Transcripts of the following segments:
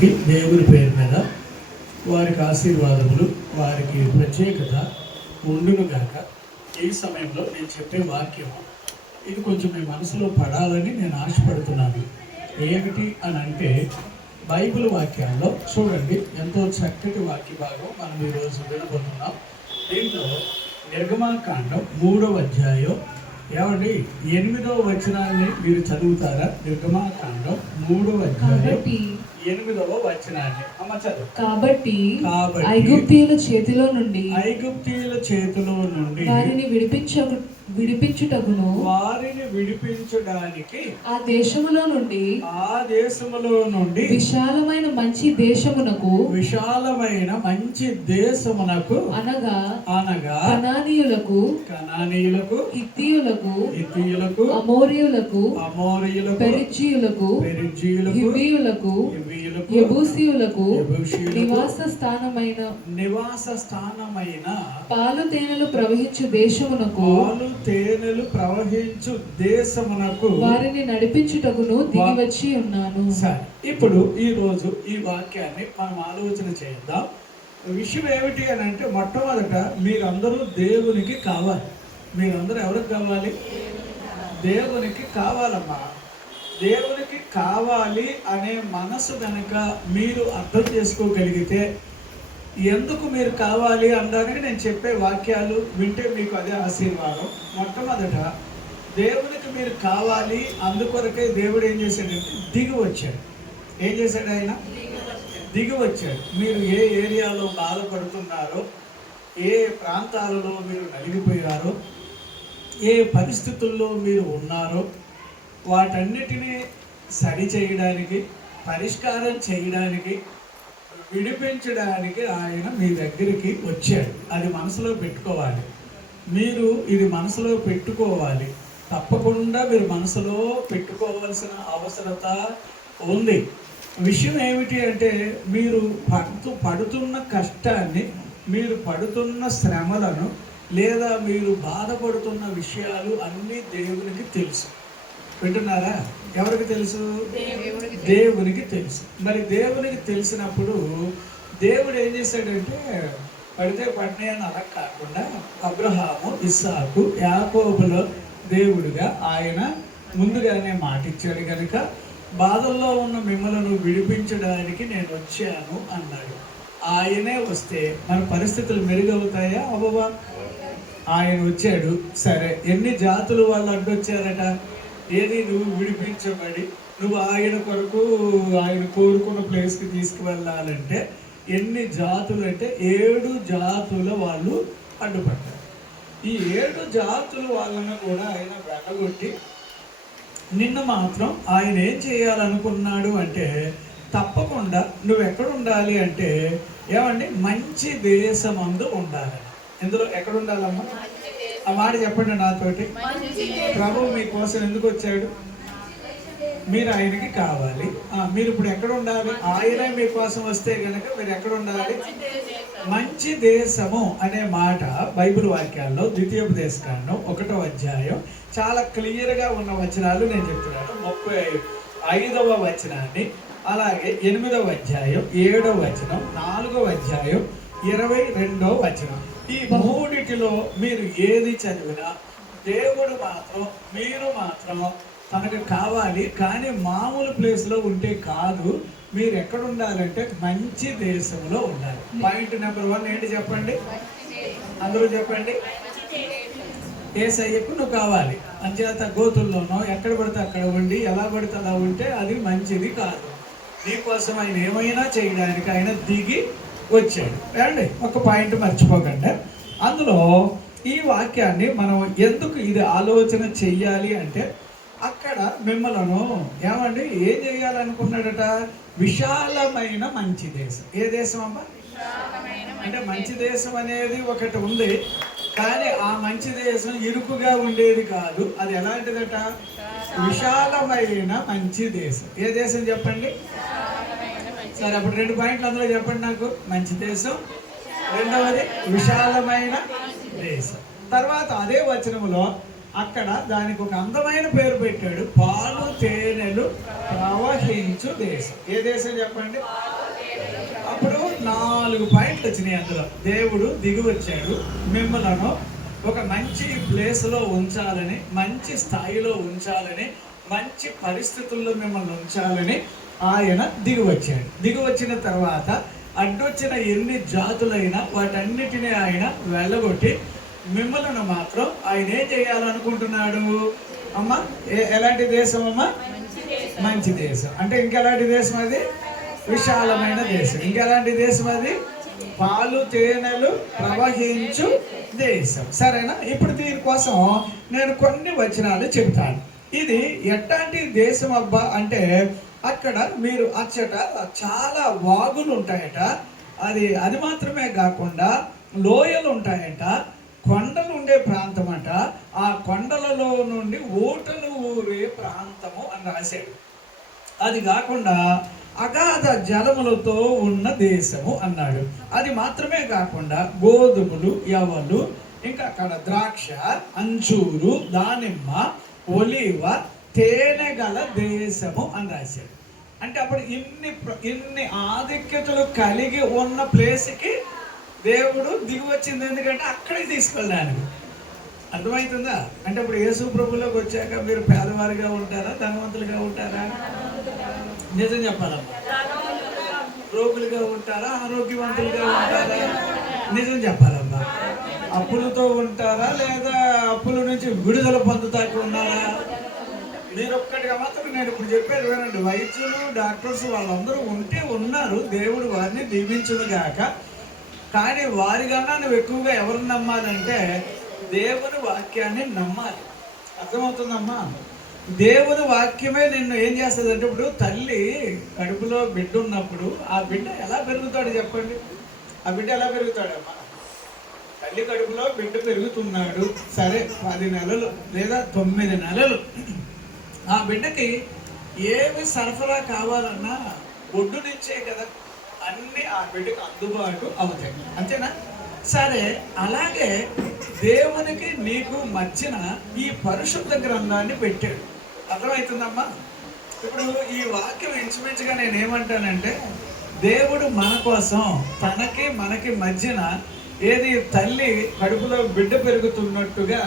దేవుని పేరు మీద వారికి ఆశీర్వాదములు, వారికి ప్రత్యేకత ఉండును గాక. ఈ సమయంలో నేను చెప్పే వాక్యం ఇది కొంచెం మీ మనసులో పడాలని నేను ఆశపడుతున్నాను. ఏమిటి అని అంటే, బైబిల్ వాక్యాల్లో చూడండి, ఎంతో చక్కటి వాక్య భాగం మనం ఈరోజు వినబోతున్నాం. దీంట్లో నిర్గమాకాండం 3వ అధ్యాయం, ఏమండి 8వ వచనాన్ని మీరు చదువుతారా? నిర్గమాకాండం 3వ అధ్యాయం 8వ వచనాన్ని అమ్మ చదువు. కాబట్టి ఐగుప్తీయుల చేతిలో నుండి వారిని విడిపించుటకును వారిని విడిపించడానికి ఆ దేశములో నుండి విశాలమైన మంచి దేశమునకు అనగా కనానీయులకు హిత్తీయులకు అమోరీయులకు పెరిజ్జీయులకు హివ్వీయులకు యెబూసీయులకు నివాస స్థానమైన పాలు తేనెలు ప్రవహించు దేశమునకు వారిని నడిపించుటకును దిగి వచ్చి ఉన్నాను. ఇప్పుడు ఈ రోజు ఈ వాక్యాన్ని మనం ఆలోచన చేద్దాం. విషయం ఏమిటి అని అంటే, మొట్టమొదట మీరందరూ దేవునికి కావాలి. మీరందరూ ఎవరికి కావాలి? దేవునికి కావాలమ్మా. దేవునికి కావాలి అనే మనసు కనుక మీరు అర్థం చేసుకోగలిగితే, ఎందుకు మీరు కావాలి అనడానికి నేను చెప్పే వాక్యాలు వింటే మీకు అదే ఆశీర్వాదం. మొట్టమొదట దేవునికి మీరు కావాలి, అందుకొరకే దేవుడు ఏం చేశాడంటే దిగి వచ్చాడు. ఏం చేశాడు? ఆయన దిగి వచ్చాడు. మీరు ఏ ఏరియాలో బాధపడుతున్నారో, ఏ ప్రాంతాలలో మీరు నలిగిపోయారో, ఏ పరిస్థితుల్లో మీరు ఉన్నారో వాటన్నిటినీ సరి చేయడానికి, పరిష్కారం చేయడానికి, విడిపించడానికి ఆయన మీ దగ్గరికి వచ్చాడు. అది మనసులో పెట్టుకోవాలి. మీరు ఇది మనసులో పెట్టుకోవాలి. తప్పకుండా మీరు మనసులో పెట్టుకోవాల్సిన అవసరత ఉంది. విషయం ఏమిటి అంటే, మీరు పడుతున్న కష్టాన్ని, మీరు పడుతున్న శ్రమలను, లేదా మీరు బాధపడుతున్న విషయాలు అన్నీ దేవునికి తెలుసు. వింటున్నారా? ఎవరికి తెలుసు? దేవునికి తెలుసు. మరి దేవునికి తెలిసినప్పుడు దేవుడు ఏం చేశాడంటే, పడితే పడినాయి అని అలా కాకుండా అబ్రహాము, ఇస్సాకు, యాకోబుల దేవుడిగా ఆయన ముందుగానే మాటిచ్చాడు కనుక, బాధల్లో ఉన్న మిమ్మల్ని విడిపించడానికి నేను వచ్చాను అన్నాడు. ఆయనే వస్తే మన పరిస్థితులు మెరుగవుతాయా? అవ్వవా? ఆయన వచ్చాడు. సరే, ఎన్ని జాతులు వాళ్ళు అడ్డొచ్చారట? ఏది? నువ్వు విడిపించబడి నువ్వు ఆయన కొరకు, ఆయన కోరుకున్న ప్లేస్కి తీసుకువెళ్ళాలంటే ఎన్ని జాతులు అంటే 7 జాతుల వాళ్ళు అడ్డుపడ్డారు. ఈ 7 జాతుల వాళ్ళను కూడా ఆయన వెళ్ళగొట్టి, నిన్ను మాత్రం ఆయన ఏం చేయాలనుకున్నాడు అంటే, తప్పకుండా నువ్వు ఎక్కడ ఉండాలి అంటే, ఏమండి, మంచి దేశమందు ఉండాలి. ఇందులో ఎక్కడ ఉండాలమ్మా? ఆ మాట చెప్పండి నాతోటి. ప్రభు మీకోసం ఎందుకు వచ్చాడు? మీరు ఆయనకి కావాలి. మీరు ఇప్పుడు ఎక్కడ ఉండాలి? ఆయనే మీకోసం వస్తే కనుక మీరు ఎక్కడ ఉండాలి? మంచి దేశము అనే మాట బైబిల్ వాక్యాల్లో ద్వితీయోపదేశకాండం 1వ అధ్యాయం చాలా క్లియర్గా ఉన్న వచనాలు నేను చెప్తున్నాను. 35వ వచనాన్ని, అలాగే 8వ అధ్యాయం 7వ వచనం, 4వ అధ్యాయం 22వ వచనం. ఈ మూడిటిలో మీరు ఏది చదివినా దేవుడు మాత్రం, మీరు మాత్రం తనకు కావాలి. కానీ మామూలు ప్లేస్లో ఉంటే కాదు. మీరు ఎక్కడ ఉండాలంటే మంచి దేశంలో ఉండాలి. పాయింట్ నెంబర్ 1 ఏంటి చెప్పండి? అందరూ చెప్పండి. యేసయ్యకు నువ్వు కావాలి. అంచేత గోతుల్లోనో ఎక్కడ పడితే అక్కడ ఉండి, ఎలా పడితే అలా ఉంటే అది మంచిది కాదు. నీకోసం ఆయన ఏమైనా చేయడానికి ఆయన దిగి వచ్చాడు. అండి, ఒక పాయింట్ మర్చిపోకండి. అందులో ఈ వాక్యాన్ని మనం ఎందుకు ఇది ఆలోచన చెయ్యాలి అంటే, అక్కడ మిమ్మలను ఏమండి ఏం చేయాలనుకున్నాడట? విశాలమైన మంచి దేశం. ఏ దేశం అమ్మా? అంటే మంచి దేశం అనేది ఒకటి ఉంది, కానీ ఆ మంచి దేశం ఇరుకుగా ఉండేది కాదు. అది ఎలాంటిదట? విశాలమైన మంచి దేశం. ఏ దేశం చెప్పండి? సరే, అప్పుడు 2 పాయింట్లు అందులో చెప్పండి నాకు. మంచి దేశం, రెండవది విశాలమైన దేశం. తర్వాత అదే వచనంలో అక్కడ దానికి ఒక అందమైన పేరు పెట్టాడు, పాలు తేనెలు ప్రవహించు దేశం. ఏ దేశం చెప్పండి? అప్పుడు 4 పాయింట్లు వచ్చినాయి అందులో. దేవుడు దిగి వచ్చాడు, మిమ్మలను ఒక మంచి ప్లేస్లో ఉంచాలని, మంచి స్థాయిలో ఉంచాలని, మంచి పరిస్థితుల్లో మిమ్మల్ని ఉంచాలని ఆయన దిగి వచ్చాడు. దిగి వచ్చిన తర్వాత అడ్డొచ్చిన ఎన్ని జాతులైనా వాటన్నిటినీ ఆయన వెళ్ళగొట్టి మిమ్మల్ని మాత్రం ఆయన ఏం చేయాలనుకుంటున్నాడు? అమ్మ, ఎలాంటి దేశం అమ్మ? మంచి దేశం. అంటే ఇంకెలాంటి దేశం అది? విశాలమైన దేశం. ఇంకెలాంటి దేశం అది? పాలు తేనెలు ప్రవహించు దేశం. సరేనా? ఇప్పుడు దీనికోసం నేను కొన్ని వచనాలు చెబుతాను. ఇది ఎట్లాంటి దేశం అబ్బా అంటే, అక్కడ మీరు అచ్చట చాలా వాగులు ఉంటాయట, అది మాత్రమే కాకుండా లోయలు ఉంటాయట, కొండలు ఉండే ప్రాంతం అట, ఆ కొండలలో నుండి ఊటలు ఊరే ప్రాంతము అని రాశాడు. అది కాకుండా అగాధ జలములతో ఉన్న దేశము అన్నాడు. అది మాత్రమే కాకుండా గోధుమలు, యవలు, ఇంకా అక్కడ ద్రాక్ష, అంజూరు, దానిమ్మ, ఒలివ, తేనె గల దేశము అని రాశాడు. అంటే అప్పుడు ఇన్ని ఆధిక్యతలు కలిగి ఉన్న ప్లేస్కి దేవుడు దిగి వచ్చింది. ఎందుకంటే అక్కడికి తీసుకెళ్ళడానికి. అర్థమవుతుందా? అంటే ఇప్పుడు యేసు ప్రభులోకి వచ్చాక మీరు పేదవారిగా ఉంటారా, ధనవంతులుగా ఉంటారా? నిజం చెప్పాలమ్మా. రోగులుగా ఉంటారా, ఆరోగ్యవంతులుగా ఉంటారా? నిజం చెప్పాలమ్మా. అప్పులతో ఉంటారా, లేదా అప్పుల నుంచి విడుదల పొందుతాకు ఉన్నారా? మీరు ఒక్కటిగా మాత్రం నేను ఇప్పుడు చెప్పేది వినండి. వైద్యులు, డాక్టర్స్ వాళ్ళందరూ ఉన్నారు, దేవుడు వారిని దీవించును గాక. కానీ వారికన్నా నువ్వు ఎక్కువగా ఎవరిని నమ్మాలంటే దేవుని వాక్యాన్ని నమ్మాలి. అర్థమవుతుందమ్మా? దేవుని వాక్యమే నిన్ను ఏం చేస్తుంది అంటే, ఇప్పుడు తల్లి కడుపులో బిడ్డ ఉన్నప్పుడు ఆ బిడ్డ ఎలా పెరుగుతాడు చెప్పండి? ఆ బిడ్డ ఎలా పెరుగుతాడమ్మా? తల్లి కడుపులో బిడ్డ పెరుగుతున్నాడు, సరే 10 నెలలు లేదా 9 నెలలు. ఆ బిడ్డకి ఏమి సరఫరా కావాలన్నా ఒడ్డు నుంచే కదా అన్నీ ఆ బిడ్డకు అందుబాటు అవుతాయి. అంతేనా? సరే, అలాగే దేవునికి నీకు మధ్యన ఈ పరిశుద్ధ గ్రంథాన్ని పెట్టాడు. అర్థమవుతుందమ్మా? ఇప్పుడు ఈ వాక్యం ఇంచుమించుగా నేనేమంటానంటే, దేవుడు మన కోసం మనకి మధ్యన ఏది తల్లి కడుపులో బిడ్డ పెరుగుతున్నట్టుగా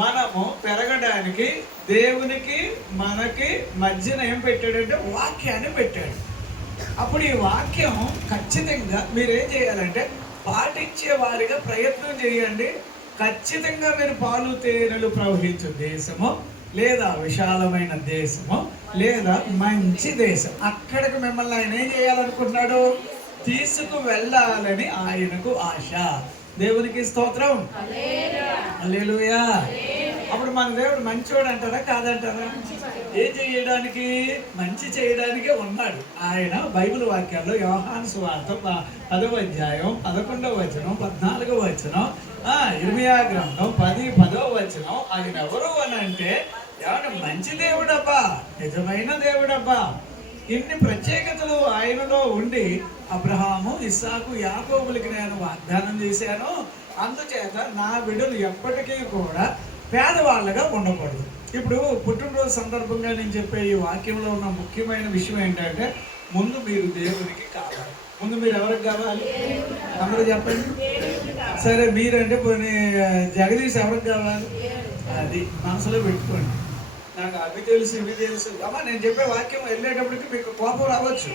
మనము పెరగడానికి దేవునికి మనకి మధ్యన ఏం పెట్టాడంటే వాక్యాన్ని పెట్టాడు. అప్పుడు ఈ వాక్యం ఖచ్చితంగా మీరేం చేయాలంటే పాటించే వారిగా ప్రయత్నం చేయండి. ఖచ్చితంగా మీరు పాలు తేనెలు ప్రవహించే దేశము, లేదా విశాలమైన దేశము, లేదా మంచి దేశం, అక్కడికి మిమ్మల్ని ఆయన ఏం చేయాలనుకుంటున్నాడు? తీసుకు వెళ్ళాలని ఆయనకు ఆశ. దేవునికి స్తోత్రం. హల్లెలూయా. అప్పుడు మన దేవుడు మంచివాడు అంటారా, కాదంటారా? ఏం చేయడానికి? మంచి చేయడానికే ఉన్నాడు ఆయన. బైబిల్ వాక్యాల్లో యోహాను సువార్త 10వ అధ్యాయం 11వ వచనం, 14వ వచనం, ఇర్మియా గ్రంథం 10వ వచనం, ఆయన ఎవరు అని అంటే ఏమన్నా మంచి దేవుడబ్బా, నిజమైన దేవుడబ్బా. ఇన్ని ప్రత్యేకతలు ఆయనలో ఉండి అబ్రహాము, ఇస్సాకు, యాకోబులకి నేను వాగ్దానం చేశాను, అందుచేత నా బిడ్డలు ఎప్పటికీ కూడా పేదవాళ్ళగా ఉండకూడదు. ఇప్పుడు పుట్టినరోజు సందర్భంగా నేను చెప్పే ఈ వాక్యంలో ఉన్న ముఖ్యమైన విషయం ఏంటంటే, ముందు మీరు దేవునికి కావాలి. ముందు మీరు ఎవరికి కావాలి? అందరూ చెప్పండి. సరే, మీరంటే కొన్ని జగదీష్ ఎవరికి కావాలి? అది మనసులో పెట్టుకోండి. నాకు అవి తెలుసు, ఇవి తెలుసు. అమ్మా, నేను చెప్పే వాక్యం వెళ్ళేటప్పటికి మీకు కోపం రావచ్చు.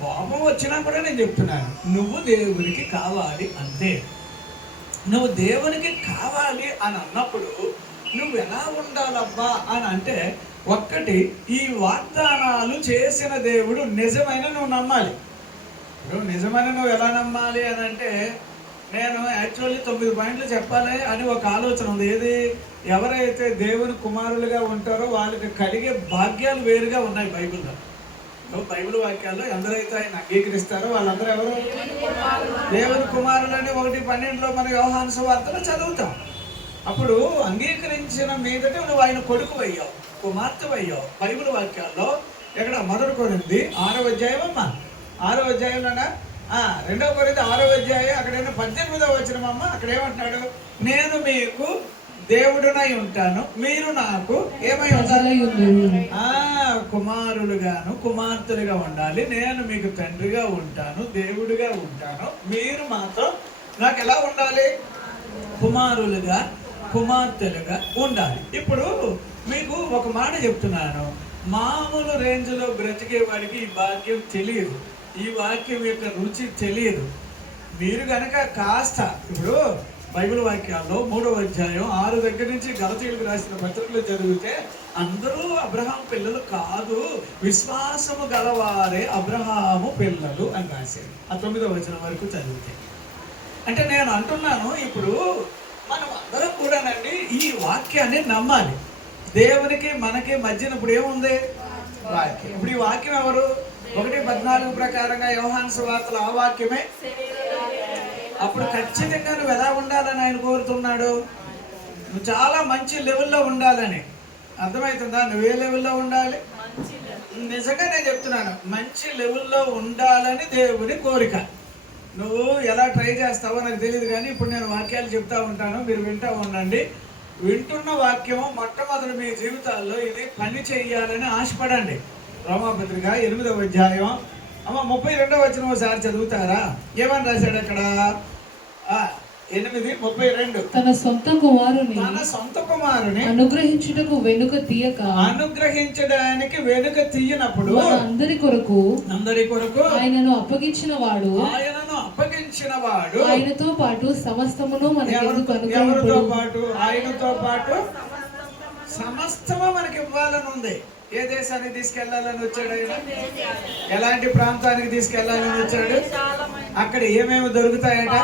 కోపం వచ్చినా కూడా నేను చెప్తున్నాను, నువ్వు దేవునికి కావాలి అంతే. నువ్వు దేవునికి కావాలి అని అన్నప్పుడు నువ్వు ఎలా ఉండాలబ్బా అని అంటే, ఒక్కటి, ఈ వాగ్దానాలు చేసిన దేవుడు నిజమైన నువ్వు నమ్మాలి. ఇప్పుడు నిజమైన నువ్వు ఎలా నమ్మాలి అని అంటే, నేను యాక్చువల్లీ 9 పాయింట్లు చెప్పాలి అని ఒక ఆలోచన ఉంది. ఏది? ఎవరైతే దేవుని కుమారులుగా ఉంటారో వాళ్ళకి కలిగే భాగ్యాలు వేరుగా ఉన్నాయి బైబిల్లో. బైబిల్ వాక్యాల్లో ఎందరైతే ఆయన అంగీకరిస్తారో వాళ్ళందరూ ఎవరు? దేవుని కుమారులని 1:12 మన యోహాను సువార్తలో చదువుతాం. అప్పుడు అంగీకరించిన మీదటే నువ్వు ఆయన కొడుకు అయ్యావు, కుమార్తె అయ్యావు. బైబిల్ వాక్యాల్లో ఎక్కడ? 1 కొరింథీ 6వ అధ్యాయం అమ్మా, 6వ అధ్యాయంలోనా? 2 కొరింథీ 6వ అధ్యాయం, అక్కడైనా 18వ వచనం అమ్మ. అక్కడ ఏమంటున్నాడు? నేను మీకు దేవుడునై ఉంటాను, మీరు నాకు ఏమై ప్రజలై ఉండాలి? ఉందురు. కుమారులుగాను కుమార్తెలుగా ఉండాలి. నేను మీకు తండ్రిగా ఉంటాను, దేవుడిగా ఉంటాను. మీరు మాతో నాకు ఎలా ఉండాలి? కుమారులుగా కుమార్తెలుగా ఉండాలి. ఇప్పుడు మీకు ఒక మాట చెప్తున్నాను, మామూలు రేంజ్లో బ్రతికే వాడికి ఈ భాగ్యం తెలియదు, ఈ వాక్యం యొక్క రుచి తెలియదు. మీరు కనుక కాస్త ఇప్పుడు బైబిల్ వాక్యాల్లో 3వ అధ్యాయం 6 దగ్గర నుంచి గలతీయులకు రాసిన పత్రికలు చదివితే అందరూ అబ్రహాం పిల్లలు కాదు, విశ్వాసము గలవారే అబ్రహాము పిల్లలు అని రాశారు. ఆ 9వ వచనం వరకు చదివితే. అంటే నేను అంటున్నాను, ఇప్పుడు మనం అందరం కూడానండి ఈ వాక్యాన్ని నమ్మాలి. దేవునికి మనకి మధ్యన ఇప్పుడు ఏముంది? వాక్యం. ఇప్పుడు ఈ వాక్యం ఎవరు? 1:14 ప్రకారంగా యోహాను సువార్తలో ఆ వాక్యమే. అప్పుడు ఖచ్చితంగా నువ్వు ఎలా ఉండాలని ఆయన కోరుతున్నాడు? నువ్వు చాలా మంచి లెవెల్లో ఉండాలని. అర్థమవుతుందా? నువ్వే లెవెల్లో ఉండాలి? నిజంగా నేను చెప్తున్నాను, మంచి లెవెల్లో ఉండాలని దేవుని కోరిక. నువ్వు ఎలా ట్రై చేస్తావో నాకు తెలియదు, కానీ ఇప్పుడు నేను వాక్యాలు చెప్తా ఉంటాను, మీరు వింటూ ఉండండి. వింటున్న వాక్యము మొట్టమొదటి మీ జీవితాల్లో ఇది పని చెయ్యాలని ఆశపడండి. రోమాపత్రిక 8వ అధ్యాయం 32వ వచనం ఒకసారి చదువుతారా? ఏమని రాశాడు అక్కడ? 8:32. తన సొంత కుమారుని అనుగ్రహించుటకు వెనుక తీయక, అనుగ్రహించడానికి వెనుక తీయనప్పుడు అందరి కొరకు ఆయనను అప్పగించిన వాడు ఆయనతో పాటు సమస్తమును ఎవరితో పాటు? ఆయనతో పాటు సమస్తము మనకి ఇవ్వాలని ఉంది. ఏ దేశానికి తీసుకెళ్లాలని వచ్చాడు ఆయన? ఎలాంటి ప్రాంతానికి తీసుకెళ్లాలని వచ్చాడు? అక్కడ ఏమేమి దొరుకుతాయట?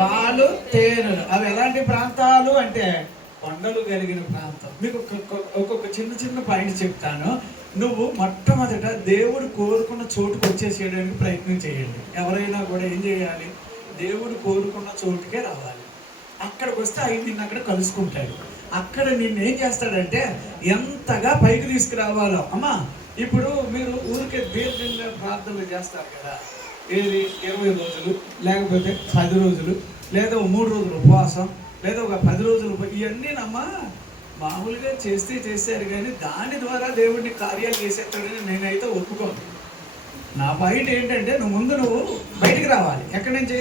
పాలు తేనెలు. అవి ఎలాంటి ప్రాంతాలు అంటే కొండలు కలిగిన ప్రాంతం. మీకు ఒక్కొక్క చిన్న పాయింట్ చెప్తాను. నువ్వు మొట్టమొదట దేవుడు కోరుకున్న చోటుకు వచ్చేసేయడానికి ప్రయత్నం చేయండి. ఎవరైనా కూడా ఏం చేయాలి? దేవుడు కోరుకున్న చోటుకే రావాలి. అక్కడికి వస్తే ఆయన నిన్ను అక్కడ కలుసుకుంటాడు. అక్కడ నిన్ను ఏం చేస్తాడంటే ఎంతగా పైకి తీసుకురావాలో. అమ్మా, ఇప్పుడు మీరు ఊరికే దీర్ఘంగా ప్రార్థనలు చేస్తారు కదా, ఏది 20 రోజులు, లేకపోతే 10 రోజులు, లేదా 3 రోజులు ఉపవాసం, లేదా ఒక 10 రోజులు. ఇవన్నీనమ్మా మామూలుగా చేశారు, కానీ దాని ద్వారా దేవుడిని కార్యాలు చేసేస్తాడని నేనైతే ఒప్పుకోను. నా పాయింట్ ఏంటంటే నువ్వు బయటికి రావాలి. ఎక్కడి నుంచి?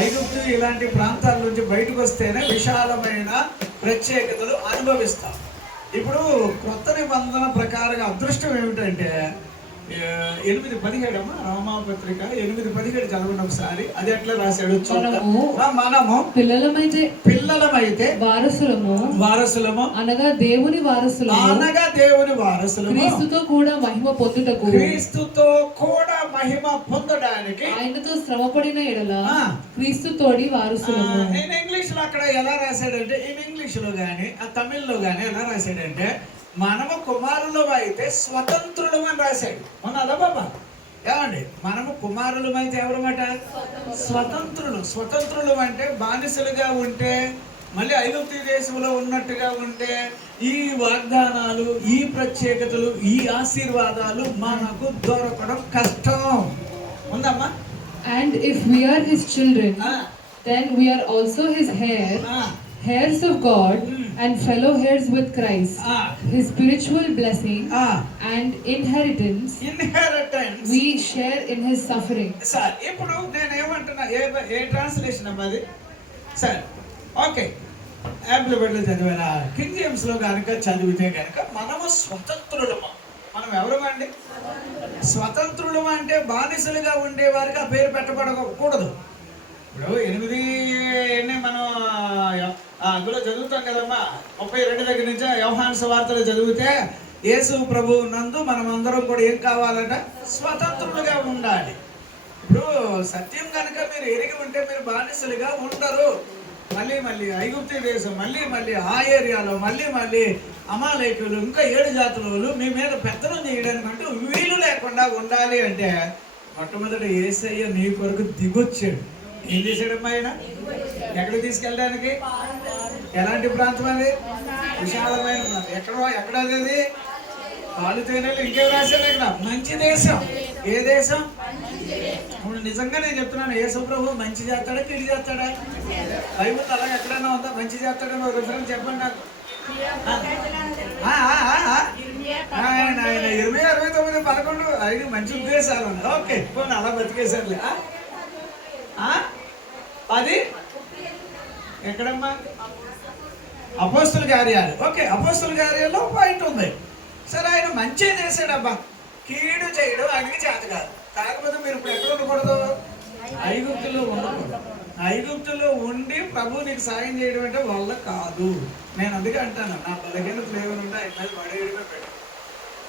ఐగుప్తు ఇలాంటి ప్రాంతాల నుంచి బయటకు వస్తేనే విశాలమైన ప్రత్యేకతలు అనుభవిస్తాం. ఇప్పుడు కొత్త నిబంధన ప్రకారంగా అదృష్టం ఏమిటంటే 8:17 అమ్మా, రోమాపత్రిక 8:17 చదవండి ఒకసారి. అది ఎట్లా రాశాడు? మనము పిల్లలమైతే వారసులము అనగా దేవుని వారసులము క్రీస్తుతో కూడా మహిమ పొందడానికి ఆయనతో శ్రమపడిన ఎడల క్రీస్తు తోడి వారసులము. నేను ఇంగ్లీష్ లో అక్కడ ఎలా రాశాడంటే, ఇంగ్లీష్ లో గాని తమిళ్లో గాని ఎలా రాశాడంటే, మనము కుమారులం అయితే స్వతంత్రులం అని రాశాడు. అవునా బాబా? ఏమండి, మనము కుమారులం అయితే ఎవరమాట? స్వతంత్రులు అంటే బానిసలుగా ఉంటే, మళ్ళీ ఐగుప్తు దేశంలో ఉన్నట్టుగా ఉంటే ఈ వాగ్దానాలు, ఈ ప్రత్యేకతలు, ఈ ఆశీర్వాదాలు మనకు దొరకడం కష్టం. ఉందమ్మా? And if we are his children, then we are also his heirs of God and fellow heirs with Christ, his spiritual blessing and inheritance we share in his suffering. Sir, ఇప్పుడు నేను ఏమంటున్నా, ఏ ట్రాన్స్లేషన్ అమ్మా అది? Sir, okay, amplified లో చదివారా? King James లో కనుక చదివితే కనుక మనము స్వతంత్రులము. మనం ఎవరమండి? స్వతంత్రులు అంటే బానిసలుగా ఉండే వారికి ఆ పేరు పెట్టబడకూడదు. ఇప్పుడు 8 మనం అందులో చదువుతాం కదమ్మా, 32 దగ్గర నుంచి యోహాను సువార్తలు చదివితే యేసు ప్రభు నందు మనం అందరం కూడా ఏం కావాలంట? స్వతంత్రులుగా ఉండాలి. ఇప్పుడు సత్యం కనుక మీరు ఎరిగి ఉంటే మీరు బానిసలుగా ఉండరు. మళ్ళీ ఐగుప్తు దేశం, మళ్ళీ ఆ ఏరియాలో మళ్ళీ అమాలేకులు, ఇంకా 7 జాతుల వాళ్ళు మీ మీద పెత్తనం చేయడానికి అంటూ వీలు లేకుండా ఉండాలి అంటే మొట్టమొదటి యేసయ్య నీ కొరకు దిగొచ్చాడు. ఏం చేశాడమ్మా ఆయన? ఎక్కడికి తీసుకెళ్ళడానికి? ఎలాంటి ప్రాంతం అది? విశాలమైన ప్రాంతం. ఎక్కడది? పాలు తేనెలు. ఇంకేం రాశాడు ఇక్కడ? మంచి దేశం. ఏ దేశం? ఇప్పుడు నిజంగా నేను చెప్తున్నాను, యేసు ప్రభు మంచి చేస్తాడా కీడు చేస్తాడా? బైబిల్ అలా ఎక్కడైనా ఉందా మంచి చేస్తాడని ఒక రిఫరెన్స్ చెప్పండి నాకు. ఆయన 20:29-11 మంచి ఉద్దేశాలు ఉన్నాయి. ఓకే పోనీ అలా బతికేశారులే. 10 ఎక్కడమ్మా? అపోస్తుల కార్యాలు. ఓకే అపోస్తుల కార్యాల్లో పాయింట్ ఉంది. సరే ఆయన మంచి చేశాడబ్బా, కీడు చేయడం ఆయనకి చేత కాదు. కాకపోతే మీరు ఇప్పుడు ఎక్కడ ఉండకూడదు? ఐగుప్తులో ఉండకూడదు. ఐగుప్తులో ఉండి ప్రభు నీకు సాయం చేయడం అంటే వల్ల కాదు. నేను అందుకే అంటాను, నా బలహీనతలు ఏమైనా ఉంటే ఆయన మీద పడేయడమే పెట్టు.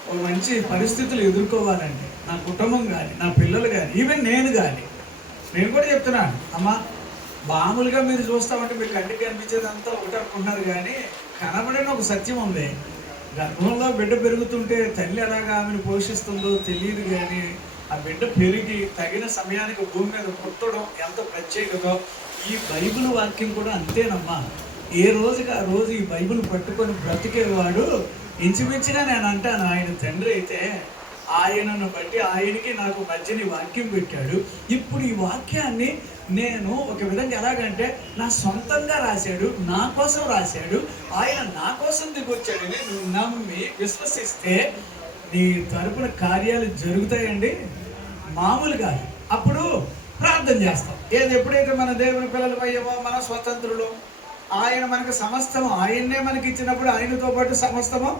ఓ మంచి పరిస్థితులు ఎదుర్కోవాలంటే నా కుటుంబం కానీ, నా పిల్లలు కానీ, ఈవెన్ నేను కానీ, నేను కూడా చెప్తున్నాను అమ్మా, మామూలుగా మీరు చూస్తామంటే మీకు కంటికి కనిపించేది అంతా ఒకటి అనుకుంటున్నారు, కానీ కనబడిన ఒక సత్యం ఉంది. గర్భంలో బిడ్డ పెరుగుతుంటే తల్లి ఎలాగా ఆమెను పోషిస్తుందో తెలియదు, కానీ ఆ బిడ్డ పెరిగి తగిన సమయానికి భూమి మీద పుట్టడం ఎంత ప్రత్యేకతో ఈ బైబిల్ వాక్యం కూడా అంతేనమ్మా. ఏ రోజుకి ఆ రోజు ఈ బైబిల్ పట్టుకొని బ్రతికేవాడు ఇంచుమించుగా నేను అంటాను, ఆయన తండ్రి అయితే ఆయనను బట్టి ఆయనకి నాకు మధ్యని వాక్యం పెట్టాడు. ఇప్పుడు ఈ వాక్యాన్ని నేను ఒక విధంగా ఎలాగంటే నా సొంతంగా రాశాడు, నా కోసం రాశాడు, ఆయన నా కోసం దిగొచ్చాడని నువ్వు నమ్మి విశ్వసిస్తే నీ తరపున కార్యాలు జరుగుతాయండి, మామూలుగా. అప్పుడు ప్రార్థన చేస్తాం. ఎప్పుడైతే మన దేవుని పిల్లలు అయ్యామో, మన స్వతంత్రులు, ఆయన మనకు సమస్తము, ఆయన్నే మనకి ఇచ్చినప్పుడు ఆయనతో పాటు సమస్తము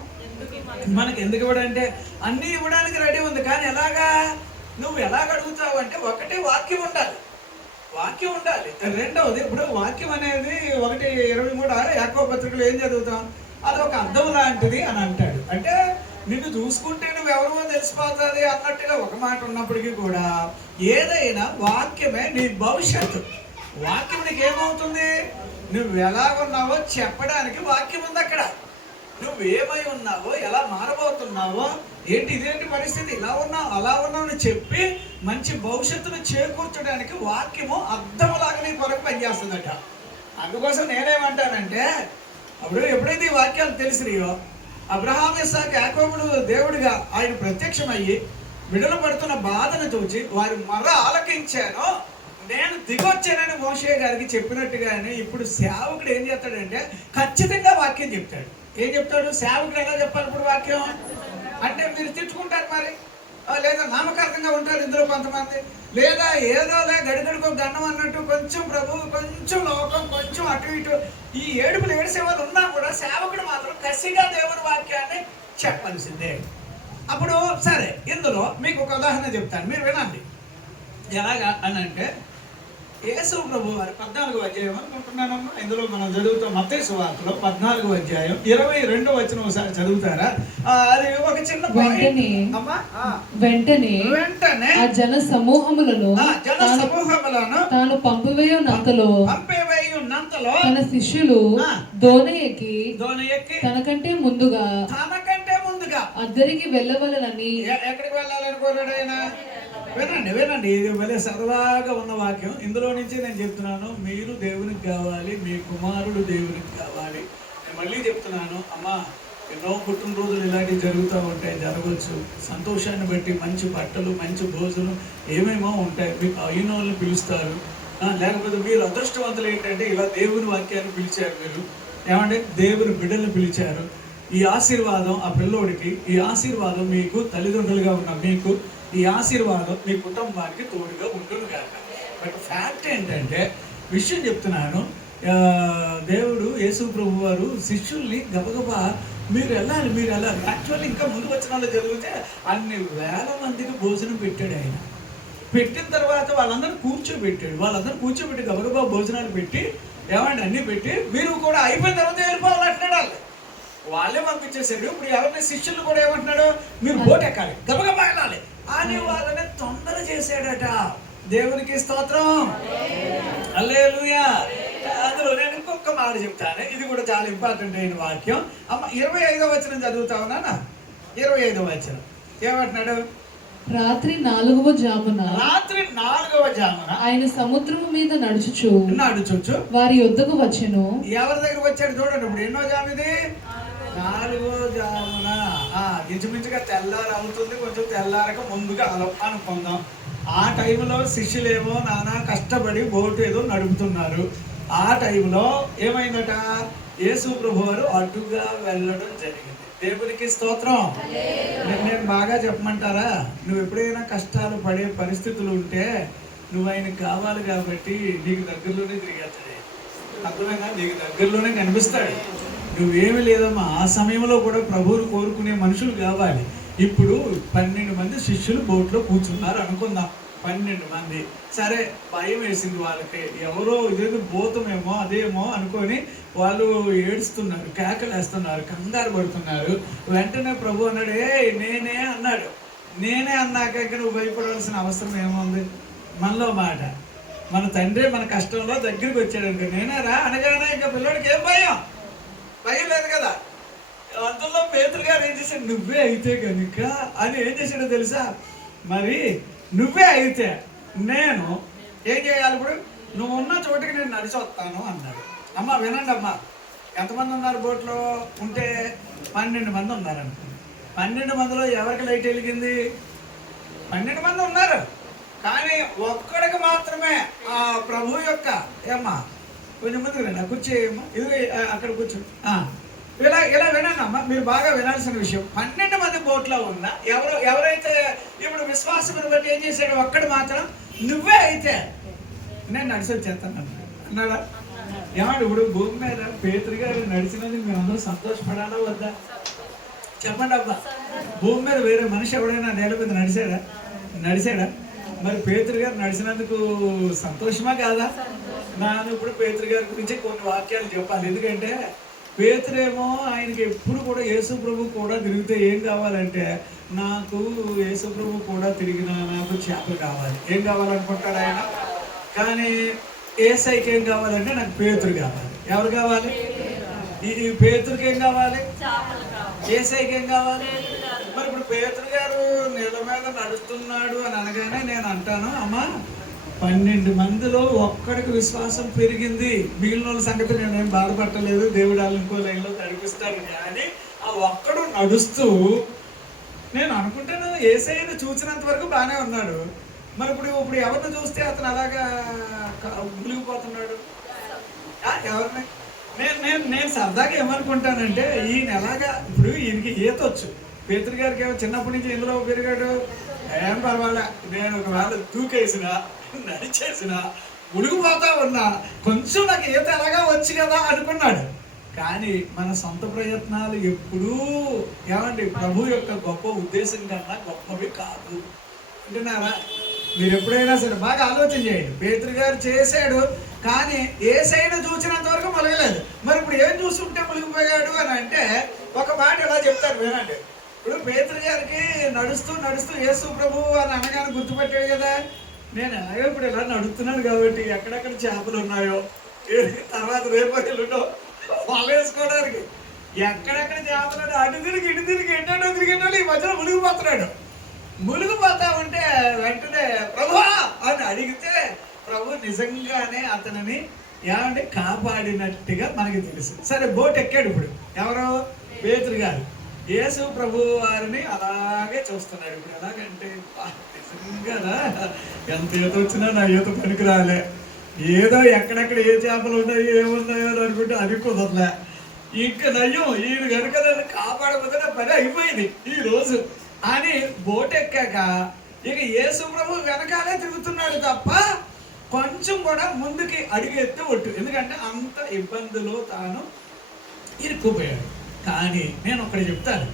మనకి ఎందుకు ఇవ్వడంటే అన్నీ ఇవ్వడానికి రెడీ ఉంది. కానీ ఎలాగా? నువ్వు ఎలాగ అడుగుతావు అంటే, ఒకటి వాక్యం ఉండాలి, వాక్యం ఉండాలి. రెండవది, ఇప్పుడు వాక్యం అనేది 1:23 యాకోబు పత్రికలో ఏం చదువుతాం? అదొక అద్దం లాంటిది అని అంటాడు. అంటే నిన్ను చూసుకుంటే నువ్వెవరో తెలిసిపోతుంది అన్నట్టుగా ఒక మాట ఉన్నప్పటికీ కూడా ఏదైనా వాక్యమే నీ భవిష్యత్తు. వాక్యం నీకు ఏమవుతుంది? నువ్వు ఎలా ఉన్నావో చెప్పడానికి వాక్యం ఉంది అక్కడ. నువ్వేమై ఉన్నావో, ఎలా మారబోతున్నావో, ఇదేంటి పరిస్థితి, ఇలా ఉన్నావు అలా ఉన్నావు అని చెప్పి మంచి భవిష్యత్తును చేకూర్చడానికి వాక్యము అర్థంలాగా నీ కొరకు పనిచేస్తుందట. అందుకోసం నేనేమంటానంటే, అప్పుడు ఎప్పుడైతే ఈ వాక్యాలు తెలిసినాయో, అబ్రహాము ఇస్సాకు యాకోబులు దేవుడిగా ఆయన ప్రత్యక్షమయ్యి విడుదల పడుతున్న బాధను చూచి వారి మొర ఆలకించానో నేను దిగొచ్చానని మోషే గారికి చెప్పినట్టుగానే ఇప్పుడు సేవకుడు ఏం చేస్తాడంటే ఖచ్చితంగా వాక్యం చెప్తాడు. ఏం చెప్తాడు? సేవకుడు ఎలా చెప్పాలి ఇప్పుడు వాక్యం అంటే? మీరు తిట్టుకుంటారు మరి, లేదా నామకార్థంగా ఉంటారు ఇందులో కొంతమంది, లేదా ఏదోలే గడిగడికో దండం అన్నట్టు కొంచెం ప్రభువు, కొంచెం లోకం, కొంచెం అటు ఇటు ఈ ఏడుపులు ఏడిసే వాళ్ళు ఉన్నా కూడా సేవకుడు మాత్రం కసిగా దేవుని వాక్యాన్ని చెప్పాల్సిందే. అప్పుడు సరే, ఇందులో మీకు ఒక ఉదాహరణ చెప్తాను, మీరు వినండి. ఎలాగా అని అంటే, యేసు ప్రభు వారి 14వ అధ్యాయం అనుకుంటున్నానమ్మా, ఇందులో మనం చదువుతాం మత్తయి సువార్తలో 14వ అధ్యాయం 22వ వచనం ఒకసారి చదువుతారా? అది ఒక చిన్న వెంటనే ఆ జన సమూహములను తాను పంపివేయునంతలో తన శిష్యులు దోణ ఎక్కి తనకంటే ముందుగా అద్దరికి వెళ్ళవలనని. ఎక్కడికి వెళ్ళాలని కోరాడు ఆయన? వినండి, ఇది భలే సరదాగా ఉన్న వాక్యం. ఇందులో నుంచి నేను చెప్తున్నాను, మీరు దేవునికి కావాలి, మీ కుమారుడు దేవునికి కావాలి. నేను మళ్ళీ చెప్తున్నాను అమ్మా, ఎన్నో పుట్టినరోజులు ఇలాంటివి జరుగుతూ ఉంటాయి, జరగవచ్చు. సంతోషాన్ని బట్టి మంచి బట్టలు, మంచి భోజనం ఏమేమో ఉంటాయి. మీకు అయిన వాళ్ళని పిలుస్తారు, లేకపోతే మీరు అదృష్టవంతులు ఏంటంటే ఇలా దేవుని వాక్యాన్ని పిలిచారు, మీరు ఏమంటే దేవుని బిడ్డల్ని పిలిచారు. ఈ ఆశీర్వాదం ఆ పిల్లోడికి, ఈ ఆశీర్వాదం మీకు తల్లిదండ్రులుగా ఉన్న మీకు, ఈ ఆశీర్వాదం మీ కుటుంబానికి తోడుగా ఉంటుంది కాక. బట్ ఫ్యాక్ట్ ఏంటంటే, విషయం చెప్తున్నాను, దేవుడు యేసు ప్రభు వారు శిష్యుల్ని గబగబా మీరు వెళ్ళాలి. యాక్చువల్లీ ఇంకా ముందు వచనాల్లో చదివితే అన్ని వేల మందికి భోజనం పెట్టాడు ఆయన. పెట్టిన తర్వాత వాళ్ళందరూ కూర్చోబెట్టి గబగబా భోజనాలు పెట్టి, ఏమండి అన్నీ పెట్టి, మీరు కూడా అయిపోయిన తర్వాత వెళ్ళిపోవాలంటున్నాడు. వాళ్ళే పంపించేశాడు. ఇప్పుడు ఎవరిని శిష్యులు కూడా ఏమంటున్నాడు? మీరు బోట్ ఎక్కాలి, గబగబా వెళ్ళాలి అని వాళ్ళని తొందర చేశాడట. దేవునికి స్తోత్రం, హల్లెలూయా. అందులో నేను ఇంకొక మాట చెప్తాను, ఇది కూడా చాలా ఇంపార్టెంట్ అయిన వాక్యం. అమ్మ 25వ వచనం చదువుతావు నాన్న. 25వ వచనం ఏమంటున్నాడు? రాత్రి 4వ జామున ఆయన సముద్రము మీద నడుచుచు వారి యొద్దకు వచ్చెను. ఎవరి దగ్గరకు వచ్చాడు చూడండి. ఇప్పుడు ఎన్నో జాము ఇది? 4వ జామున. ఇంచుమించుగా తెల్లారి అవుతుంది, కొంచెం తెల్లారక ముందుగా అనుకుందాం. ఆ టైంలో శిష్యులేమో నానా కష్టపడి బోటు ఏదో నడుపుతున్నారు. ఆ టైంలో ఏమైందట, యేసు ప్రభు వారు అడ్డుగా వెళ్ళడం జరిగింది. దేవునికి స్తోత్రం. నేను బాగా చెప్పమంటారా, నువ్వు ఎప్పుడైనా కష్టాలు పడే పరిస్థితులు ఉంటే నువ్వు ఆయనకు కావాలి కాబట్టి నీకు దగ్గరలోనే తిరిగేస్తాడు. అర్థమైనా, నీకు దగ్గరలోనే కనిపిస్తాడు. నువ్వేమి లేదమ్మా, ఆ సమయంలో కూడా ప్రభువును కోరుకునే మనుషులు కావాలి. ఇప్పుడు 12 మంది శిష్యులు బోట్లో కూర్చున్నారు అనుకుందాం. 12 మంది. సరే, భయం వేసింది వాళ్ళకి, ఎవరో ఇదేదో భూతమేమో అదేమో అనుకొని వాళ్ళు ఏడుస్తున్నారు, కేకలేస్తున్నారు, కంగారు పడుతున్నారు. వెంటనే ప్రభు అన్నాడు, నేనే అన్నాడు. నేనే అన్నాక ఇంకా నువ్వు భయపడవలసిన అవసరం ఏముంది? మనలో మాట, మన తండ్రి మన కష్టంలో దగ్గరికి వచ్చాడు అనుకో, నేనేరా అనగానే ఇంకా పిల్లడికి ఏం భయం లేదు కదా. అందులో పేతురు గారు ఏం చేశాడు, నువ్వే అయితే కనుక అని ఏం చేశాడో తెలుసా, మరి నువ్వే అయితే నేను ఏం చేయాలి, ఇప్పుడు నువ్వు ఉన్న చోటికి నేను నడిచి వస్తాను అన్నాడు. అమ్మ వినండి అమ్మా, ఎంతమంది ఉన్నారు బోట్లో ఉంటే? 12 మంది ఉన్నారనుకోండి. 12 మందిలో ఎవరికి లైట్ వెలిగింది? 12 మంది ఉన్నారు, కానీ ఒక్కడికి మాత్రమే ఆ ప్రభు యొక్క ఏమ్మా కొంచెం మందికి రండి, కూర్చోమ్మా, ఇది అక్కడ కూర్చో. ఇలా వినండి అమ్మా, మీరు బాగా వినాల్సిన విషయం. 12 మంది బోట్లో ఉన్న ఎవరైతే ఇప్పుడు విశ్వాసమును బట్టి ఏం చేశాడు, ఒక్కడు మాత్రం నువ్వే అయితే నేను నడిచి వచ్చేస్తాను అన్నాడా? ఏమంటే ఇప్పుడు భూమి మీద పేతురు గారు నడిచినందుకు మేము అందరూ సంతోషపడాలా వద్దా? చెప్పండి అబ్బా. భూమి మీద వేరే మనిషి ఎవడైనా నేల మీద నడిచాడా? మరి పేతురు గారు నడిచినందుకు సంతోషమా కాదా? ನಾನು ఇప్పుడు పేతురు గారి గురించి కొన్ని వాక్యాలు చెప్పాలి. ఎందుకంటే పేతురేమో ఆయనకి ఎప్పుడు కూడా యేసు ప్రభు కూడా తిరిగితే ఏం కావాలంటే, నాకు యేసు ప్రభు కూడా తిరిగిన నాకు చేపలు కావాలి. ఏం కావాలనుకుంటాడు ఆయన? కానీ ఏసైకి ఏం కావాలంటే నాకు పేతురు కావాలి. ఎవరు కావాలి? ఈ పేతురికి ఏం కావాలి? ఏసైకి ఏం కావాలి? మరి ఇప్పుడు పేతురు గారు నీళ్ళ మీద నడుస్తున్నాడు అని అనగానే నేను అంటాను, అమ్మా 12 మందిలో ఒక్కడికి విశ్వాసం పెరిగింది. మిగిలిన వాళ్ళ సంగతి నేనేం బాధపడలేదు, దేవుడు వాళ్ళు ఇంకో లైన్లో నడిపిస్తాడు. కానీ ఆ ఒక్కడు నడుస్తూ నేను అనుకుంటాను ఏసైని చూసినంత వరకు బాగానే ఉన్నాడు. మరి ఇప్పుడు ఎవరిని చూస్తే అతను అలాగా మునిగిపోతున్నాడు? ఎవరిని? నేను సరదాగా ఏమనుకుంటానంటే, ఈయన ఎలాగా ఇప్పుడు ఈయనకి ఈతొచ్చు. పేతురు గారికి ఏమో చిన్నప్పటి నుంచి ఎందులో పెరిగాడు, ఏం పర్వాలే, నేను ఒకవేళ దూకేసిన నడిచేసిన మునిగిపోతా ఉన్నా కొంచెం నాకు ఈత ఎలాగా వచ్చు కదా అనుకున్నాడు. కానీ మన సొంత ప్రయత్నాలు ఎప్పుడూ ఏమండి ప్రభు యొక్క గొప్ప ఉద్దేశం కన్నా గొప్పవి కాదు. అంటున్నారా? మీరు ఎప్పుడైనా సరే బాగా ఆలోచన చేయండి. పేతురు గారు చేశాడు, కానీ ఏసైనా చూసినంత వరకు మునగలేదు. మరి ఇప్పుడు ఏం చూస్తుంటే మునిగిపోయాడు అని అంటే ఒక మాట ఎలా చెప్తారు వినండి. ఇప్పుడు పేతురు గారికి నడుస్తూ యేసు ప్రభు అని అనగానే గుర్తుపెట్టాడు కదా, నేను ఎలాగో ఇప్పుడు ఇలా నడుస్తున్నాను కాబట్టి ఎక్కడెక్కడ చేపలు ఉన్నాయో తర్వాత రేపు ఎల్లుండో వల వేసుకోవడానికి ఎక్కడెక్కడ చేపలు అటు తిరిగి ఇటు తిరిగి ఎన్నో తిరిగేటోళ్ళు ఈ మధ్యలో మునిగిపోతా ఉంటే వెంటనే ప్రభువా అని అడిగితే ప్రభు నిజంగానే అతనిని ఏమంటే కాపాడినట్టుగా మనకి తెలుసు. సరే, బోట్ ఎక్కాడు. ఇప్పుడు ఎవరో పేతురు గారు యేసు ప్రభు వారిని అలాగే చూస్తున్నాడు. ఇప్పుడు ఎలాగంటే నిజంగా ఎంత ఈత వచ్చినా నా ఈత పనికి రాలే, ఏదో ఎక్కడెక్కడ ఏ చేపలు ఉన్నాయో ఏమున్నాయో అని అనుకుంటే అది కుదరలే. ఇంకా నయ్యం, ఈయన కనుక నన్ను కాపాడకపోతే నా పని అయిపోయింది ఈ రోజు అని బోట్ ఎక్కాక ఇక యేసు ప్రభు వెనకాలే తిరుగుతున్నాడు తప్ప కొంచెం కూడా ముందుకి అడుగెత్తి ఒట్టు. ఎందుకంటే అంత ఇబ్బందులు తాను ఇరుక్కుపోయాడు. కానీ నేను ఒకటి చెప్తాను,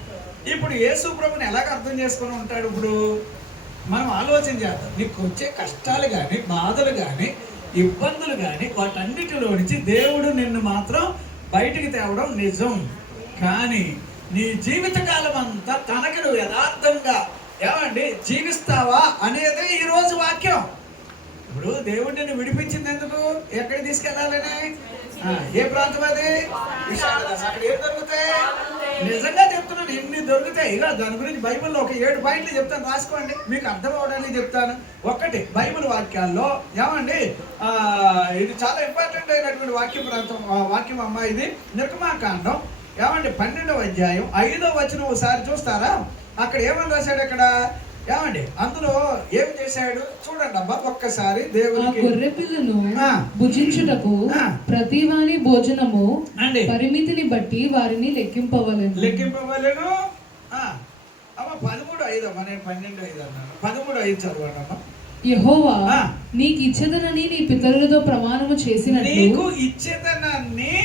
ఇప్పుడు యేసు ప్రభుని ఎలాగ అర్థం చేసుకొని ఉంటాడు? ఇప్పుడు మనం ఆలోచన చేద్దాం. నీకు వచ్చే కష్టాలు కానీ బాధలు కానీ ఇబ్బందులు కానీ వాటన్నిటిలో నుంచి దేవుడు నిన్ను మాత్రం బయటికి తేవడం నిజం. కానీ నీ జీవితకాలం అంతా తనకి నువ్వు యథార్థంగా ఏమండి జీవిస్తావా అనేదే ఈరోజు వాక్యం. ఇప్పుడు దేవుడు నిన్ను విడిపించింది ఎందుకు? ఎక్కడికి తీసుకెళ్ళాలని? ఏ ప్రాంతం అది? విశాఖదాస్. అక్కడ ఏం దొరుకుతాయి? నిజంగా చెప్తున్నాను, ఎన్ని దొరుకుతాయి. ఇలా దాని గురించి బైబిల్లో ఒక 7 పాయింట్లు చెప్తాను, రాసుకోండి, మీకు అర్థం అవడానికి చెప్తాను. ఒకటి, బైబిల్ వాక్యాల్లో ఏమండి ఇది చాలా ఇంపార్టెంట్ అయినటువంటి వాక్యం అమ్మా. ఇది నిర్గమాకాండం ఏమండి 12వ అధ్యాయం 5వ వచనం ఒకసారి చూస్తారా? అక్కడ ఏమని రాశాడు? అక్కడ ఏమండి అందులో ఏం చేశాడు చూడండి అమ్మా ఒక్కసారి ఆ దేవునికి గొర్రె పిల్లను ఆ. భుజించుటకు ఆ. ప్రతివాని భోజనము అండి పరిమితిని బట్టి వారిని లెక్కింపవలెను. లెక్కింపవలెను. అమ్మ 13:5 అమ్మా, నేను 12:5 అన్నాను. 13:5 చదవండి అమ్మా. యెహోవా ఆ. నీకు ఇచ్చేదనని నీ పితరులతో ప్రమాణము చేసినట్లు నీకు ఇచ్చేదనని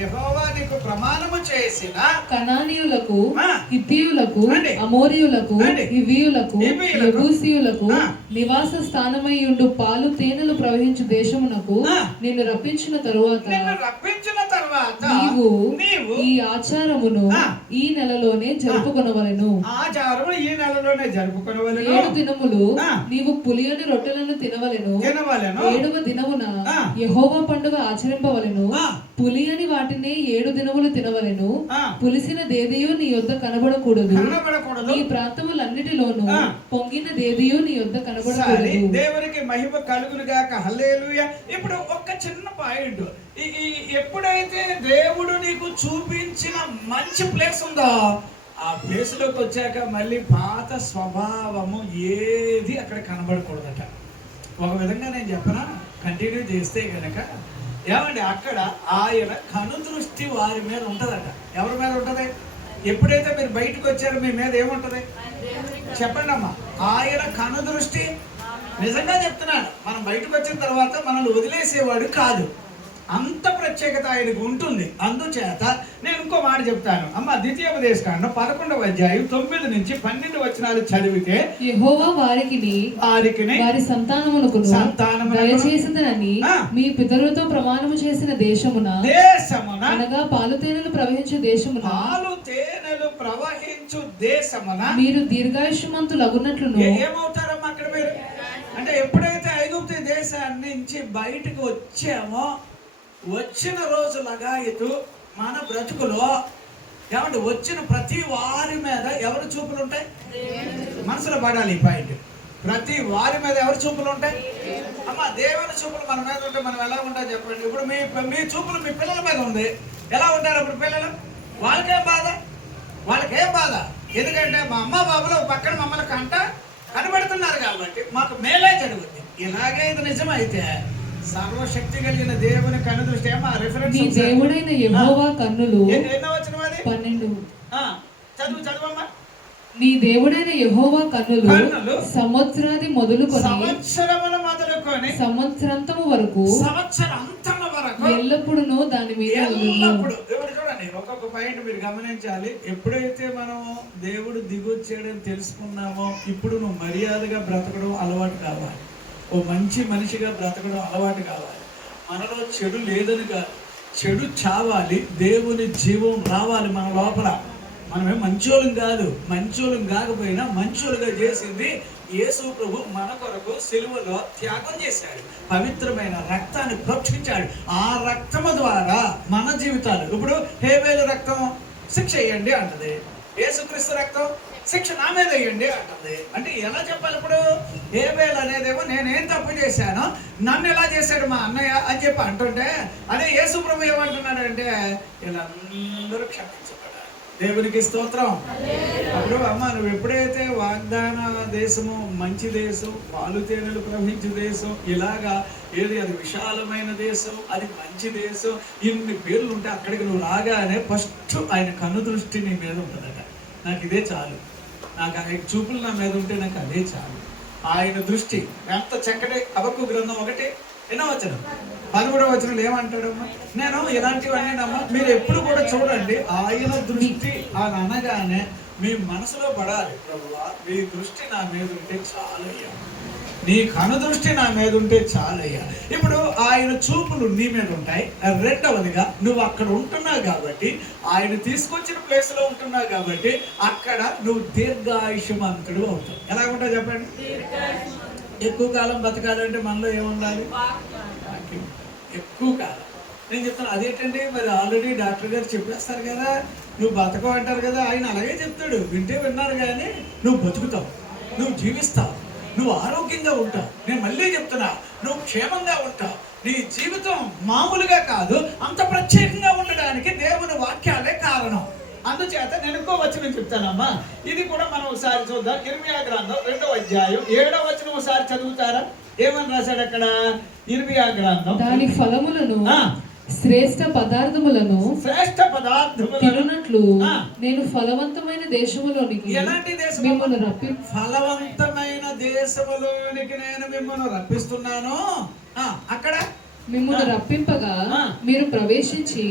యెహోవా నీకు ప్రమాణము చేసిన కనానీయులకు, ఆ. హిత్తీయులకు, అండి. అమోరీయులకు, అండి. హివ్వీయులకు, హివ్వీయులకు, యెబూసీయులకు ఆ. నివాస స్థానమై ఉండు పాలు తేనెలు ప్రవహించు దేశమునకు ఆ. నిన్ను రప్పించిన తరువాత నిన్ను రప్పించిన తర్వాత నీవు నీవు ఈ ఆచారమును ఆ. ఈ నెలలోనే జరుపుకొనవలెను. ఆచారము ఈ నెలలోనే జరుపుకొనవలెను. 7 దినములు ఆ. నీవు పులియని రొట్టెలను తినవలెను. తినవలెను. 7వ దినమున ఆ. యెహోవా పండుగ ఆచరింపవలెను. ఆ. పులియని వాటిని 7 దినములు తినవలెను. ఆ. పులిసిన దేదియు నీ యొద్ద కనబడకూడదు. కనబడకూడదు. నీ ప్రాంతములన్నిటిలోను ఆ. పొంగిన దేదియు నీ యొద్ద సరే, కనబడకూడదు. దేవునికి మహిమ కలుగును గాక. హల్లెలూయా. ఇప్పుడు ఒక్క చిన్న పాయింట్, ఎప్పుడైతే దేవుడు నీకు చూపించిన మంచి ప్లేస్ ఉందో ఆ ప్లేస్ లోకి వచ్చాక మళ్ళీ పాత స్వభావము ఏది అక్కడ కనబడకూడదట. ఒక విధంగా నేను చెప్పనా, కంటిన్యూ చేస్తే గనక ఏమండి అక్కడ ఆయన కనుదృష్టి వారి మీద ఉంటదట. ఎవరి మీద ఉంటది? ఎప్పుడైతే మీరు బయటకు వచ్చారో మీ మీద ఏముంటది చెప్పండి అమ్మా. ఆయన కనుదృష్టి, నిజంగా చెప్తున్నాను, మనం బయటకు వచ్చిన తర్వాత మనల్ని వదిలేసేవాడు కాదు. అంత ప్రత్యేకత ఆయనకు ఉంటుంది. అందుచేత నేను ఇంకో మాట చెప్తాను అమ్మ. ద్వితీయోపదేశకాండం 11వ అధ్యాయం 9 నుంచి 12 వచనాలు చదివితే యెహోవా వారికిని వారి సంతానమునకును దయచేసిదనని ఆ. మీ పితరులతో ప్రమాణము చేసిన దేశమున అనగా పాలు తేనెలు ప్రవహించే దేశమున పాలు తేనెలు ప్రవహించు దేశమున మీరు దీర్ఘాయుష్మంతులగునట్లును. ఏమవుతారమ్మా అక్కడ మీరు? అంటే ఎప్పుడైతే ఐగుప్తు దేశాన్ని నుంచి బయటకు వచ్చామో వచ్చిన రోజు లగాయతు మన బ్రతుకులో ఏమంటే వచ్చిన ప్రతి వారి మీద ఎవరి చూపులు ఉంటాయి? మనసులో పడాలి ఈ పాయింట్. ప్రతి వారి మీద ఎవరి చూపులు ఉంటాయి? అమ్మ దేవుని చూపులు మన మీద ఉంటే మనం ఎలా ఉంటాం చెప్పండి. ఇప్పుడు మీ చూపులు మీ పిల్లల మీద ఉంది, ఎలా ఉంటారు అప్పుడు పిల్లలు? వాళ్ళకేం బాధ? వాళ్ళకేం బాధ? ఎందుకంటే మా అమ్మ బాబులు పక్కన మమ్మల్ని కనబడుతున్నారు కాబట్టి మాకు మేలే జరుగుతుంది. ఇలాగే ఇది నిజమైతే సర్వశక్తి కలిగిన దేవుని కనుదృష్టి ఏమో రిఫరెన్స్ నీ దేవుడైన యెహోవా కన్నులు ఎన్నో వచ్చిన 12. చదువమ్మా. నీ దేవుడైన యెహోవా కన్నులు సంవత్సరాది మొదలుకొని సంవత్సరాంతము వరకు ఎల్లప్పుడూ దాని మీద ఎల్లప్పుడు. దేవుడు చూడండి, ఒక్కొక్క పాయింట్ మీరు గమనించాలి. ఎప్పుడైతే మనం దేవుడు దిగొచ్చాడని తెలుసుకున్నామో ఇప్పుడు నువ్వు మర్యాదగా బ్రతకడం అలవాటు కావాలి. ఓ మంచి మనిషిగా బ్రతకడం అలవాటు కావాలి. మనలో చెడు లేదని కాదు, చెడు చావాలి, దేవుని జీవం రావాలి మన లోపల. మనమే మంచోళం కాదు, మంచోళం కాకపోయినా మంచోలుగా చేసింది యేసు ప్రభు మన కొరకు సిలువలో త్యాగం చేశాడు. పవిత్రమైన రక్తాన్ని ప్రోక్షించాడు. ఆ రక్తము ద్వారా మన జీవితాలు, ఇప్పుడు హేబేలు రక్తం శిక్ష వేయండి అంటది, యేసుక్రీస్తు రక్తం శిక్ష నా మీద వేయండి అంటుంది. అంటే ఎలా చెప్పాలి? ఇప్పుడు హేబేలు అనేదేమో నేనేం తప్పు చేశానో నన్ను ఎలా చేశాడు మా అన్నయ్య అని చెప్పి అంటుంటే, అదే యేసు ప్రభు ఏమంటున్నాడు అంటే వీళ్ళందరూ క్షమించబడాలి. దేవునికి స్తోత్రం. అప్పుడు అమ్మ నువ్వు ఎప్పుడైతే వాగ్దాన దేశము మంచి దేశం, పాలు తేనెలు ప్రవహించే దేశం, ఇలాగా ఏది అది విశాలమైన దేశం, అది మంచి దేశం, ఇన్ని పేర్లు ఉంటే అక్కడికి నువ్వు రాగానే ఫస్ట్ ఆయన కన్ను దృష్టి నీ మీద ఉంటుందట. నాకు ఇదే చాలు, నాకు ఆయన చూపులు నా మీద ఉంటే నాకు అదే చాలు. ఆయన దృష్టి ఎంత చక్కటి. హబక్కూ గ్రంథం 1 ఎన్నో వచనం 13వ వచనంలో ఏమంటాడమ్మా? నేను ఇలాంటివన్నీ నమ్మ మీరు ఎప్పుడు కూడా చూడండి, ఆయన దృష్టి అని అనగానే మీ మనసులో పడాలి, ప్రభువా మీ దృష్టి నా మీద ఉంటే చాలయ్యా, నీ కనుదృష్టి నా మీద ఉంటే చాలయ్యా. ఇప్పుడు ఆయన చూపులు నీ మీద ఉంటాయి. రెండవదిగా నువ్వు అక్కడ ఉంటున్నావు కాబట్టి, ఆయన తీసుకొచ్చిన ప్లేస్ లో ఉంటున్నావు కాబట్టి అక్కడ నువ్వు దీర్ఘాయుష్మంతుడు అవుతావు. ఎలా ఉంటావు చెప్పండి? ఎక్కువ కాలం బతకాలంటే మనలో ఏముండాలి? ఎక్కువ కాలం. నేను చెప్తాను అదేంటండి, మరి ఆల్రెడీ డాక్టర్ గారు చెప్పేస్తారు కదా, నువ్వు బతకవు అంటారు కదా. ఆయన అలాగే చెప్తాడు, వింటే విన్నారు కానీ నువ్వు బతుకుతావు, నువ్వు జీవిస్తావు, నువ్వు ఆరోగ్యంగా ఉంటావు. నేను మళ్ళీ చెప్తున్నా, నువ్వు క్షేమంగా ఉంటావు. నీ జీవితం మామూలుగా కాదు, అంత ప్రత్యేకంగా ఉండడానికి దేవుని వాక్యాలే కారణం. అందుచేత నేను ఇంకో వచనం చెప్తానమ్మా, ఇది కూడా మనం ఒకసారి చూద్దాం. ఇర్మియా గ్రంథం 2వ అధ్యాయం 7వ వచనం ఒకసారి చదువుతారా? ఏమని రాశాడు అక్కడ? ఇర్మియా గ్రంథం దాని ఫలములను శ్రేష్ఠ పదార్థములను తినునట్లు నేను ఫలవంతమైన దేశములోనికి ఎలాంటి దేశం? మిమ్మల్ని ఫలవంతమైన దేశములోనికి నేను మిమ్మల్ని రప్పిస్తున్నాను. అక్కడ మిమ్మల్ని రప్పింపగా మీరు ప్రవేశించి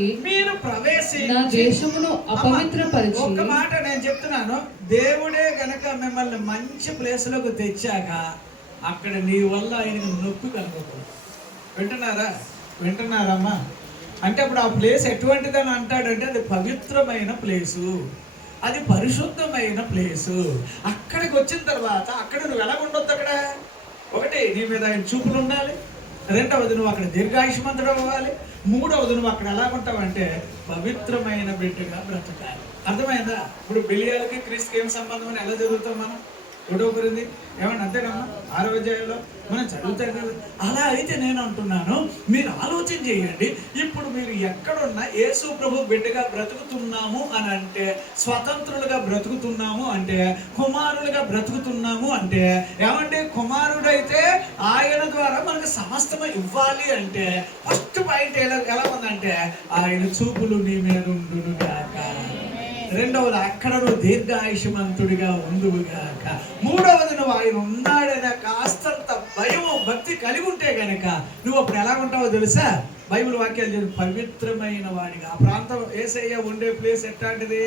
నా దేశమును అపవిత్రపరిచి. ఒక్క మాట నేను చెప్తున్నాను, దేవుడే గనక మిమ్మల్ని మంచి ప్లేస్ లోకి తెచ్చాక అక్కడ నీ వల్ల ఆయనకు నొప్పి కనుకోకూడదు. వింటున్నారమ్మా? అంటే అప్పుడు ఆ ప్లేస్ ఎటువంటిదని అంటాడంటే అది పవిత్రమైన ప్లేసు, అది పరిశుద్ధమైన ప్లేసు. అక్కడికి వచ్చిన తర్వాత అక్కడ నువ్వు ఎలా ఉండొద్దు. అక్కడ ఒకటి, నీ మీద ఆయన చూపులు ఉండాలి. రెండవది, నువ్వు అక్కడ దీర్ఘాయుష్మంతుడు అవ్వాలి. మూడవది, నువ్వు అక్కడ ఎలా ఉంటావంటే పవిత్రమైన బిడ్డగా బ్రతకాలి. అర్థమైందా? ఇప్పుడు బెలియాలకి క్రీస్తుకి ఏం సంబంధం అని ఎలా చదువుతాం మనం? ఒకరింది ఏమన్నా అంతేనమ్మా 6వ అధ్యాయంలో మనం చదువుతాం కదా. అలా అయితే నేను అంటున్నాను, మీరు ఆలోచన చేయండి. ఇప్పుడు మీరు ఎక్కడున్నా యేసు ప్రభు బిడ్డగా బ్రతుకుతున్నాము అని అంటే, స్వతంత్రులుగా బ్రతుకుతున్నాము అంటే, కుమారులుగా బ్రతుకుతున్నాము అంటే, ఏమంటే కుమారుడైతే ఆయన ద్వారా మనకు సమస్తము ఇవ్వాలి అంటే ఫస్ట్ పాయింట్ ఎలా ఉందంటే ఆయన చూపులు నీ మీద ఉండును గాక. రెండవది, అక్కడ నువ్వు దీర్ఘాయుష్మంతుడిగా ఉండువుగాక. మూడవది, నువ్వు ఆయన ఉన్నాడనే కాస్తంత భయము భక్తి కలిగి ఉంటే గనక నువ్వు అప్పుడు ఎలా ఉంటావో తెలుసా? బైబిల్ వాక్యాలు చెప్పి పవిత్రమైన వాడిగా. ఆ ప్రాంతం యేసయ్య ఉండే ప్లేస్ ఎట్లాంటిది?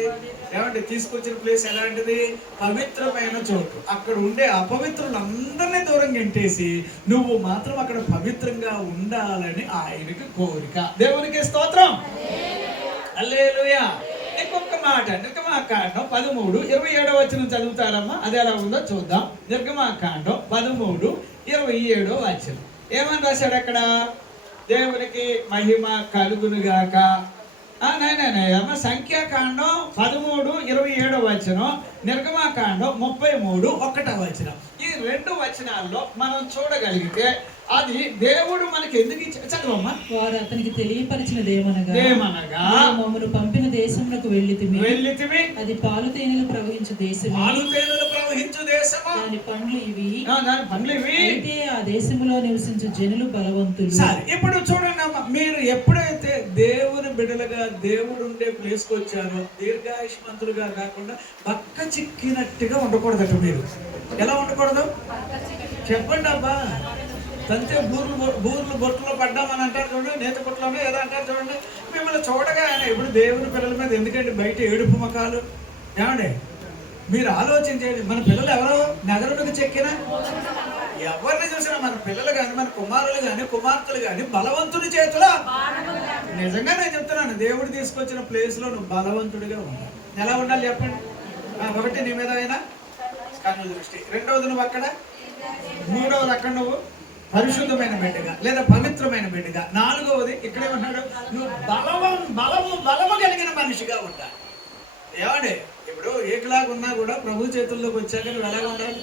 ఏమంటే తీసుకొచ్చిన ప్లేస్ ఎలాంటిది? పవిత్రమైన చోటు. అక్కడ ఉండే అపవిత్రులందరినీ దూరం గెంటేసి నువ్వు మాత్రం అక్కడ పవిత్రంగా ఉండాలని ఆయనకి కోరిక. దేవునికి స్తోత్రం, హల్లెలూయా. ఇంకొక మాట, నిర్గమాకాండం 13:27 వచనం చదువుతారమ్మా. అది ఎలా ఉందో చూద్దాం. నిర్గమాకాండం 13:27 వచనం ఏమని రాశాడు అక్కడ? దేవునికి మహిమ కలుగునుగాక. సంఖ్యాకాండం 13:27 వచనం, నిర్గమాకాండం 33:1 వచనం. ఈ 2 వచనాల్లో మనం చూడగలిగితే అది దేవుడు మనకి ఎందుకు ఇచ్చాడు? చదవమ్మా. వారు అతనికి తెలియపరిచినదేమనగా మమ్మను పంపిన దేశములకు వెళ్ళితిమి, అది పాలు తేనెలు ప్రవహించు దేశము, దాని పండ్లు ఇవి, అయితే ఆ దేశములో నివసించే జనులు బలవంతులు. ఇప్పుడు చూడండి అమ్మా, మీరు ఎప్పుడైతే దేవుని బిడ్డలుగా దేవుడు ఉండే ప్లేస్ కి వచ్చారో దీర్ఘాయుష్మంతులుగా కాకుండా పక్క చిక్కినట్టుగా ఉండకూడదట. మీరు ఎలా ఉండకూడదు చెప్పండి అబ్బా. తంతే బూర్లు బొట్టులో పడ్డామని అంటారు చూడండి, నేత బొట్టులోనే ఏదో అంటారు చూడండి. మిమ్మల్ని చూడగానే ఇప్పుడు దేవుని పిల్లల మీద ఎందుకంటే బయట ఏడుపు ముఖాలు? ఏమండి మీరు ఆలోచన చేయండి. మన పిల్లలు ఎవరో నగరులకు చెక్కిన ఎవరిని చూసినా మన పిల్లలు కానీ, మన కుమారులు కానీ, కుమార్తెలు కానీ బలవంతుడి చేతిలో. నిజంగా నేను చెప్తున్నాను, దేవుడు తీసుకొచ్చిన ప్లేస్ లో నువ్వు బలవంతుడిగా ఉండాలి. ఎలా ఉండాలి చెప్పండి? ఒకటి, నీ మీద అయినా కన్ను దృష్టి. రెండవది, నువ్వు అక్కడ. మూడవది, అక్కడ నువ్వు పరిశుద్ధమైన బిడ్డగా లేదా పవిత్రమైన బిడ్డగా. నాలుగవది, ఇక్కడేమన్నాడు? నువ్వు బలము కలిగిన మనిషిగా ఉండాలి. ఏమండి ఇప్పుడు ఏకలాగా ఉన్నా కూడా ప్రభు చేతుల్లోకి వచ్చాక నువ్వు ఎలాగ ఉండాలి?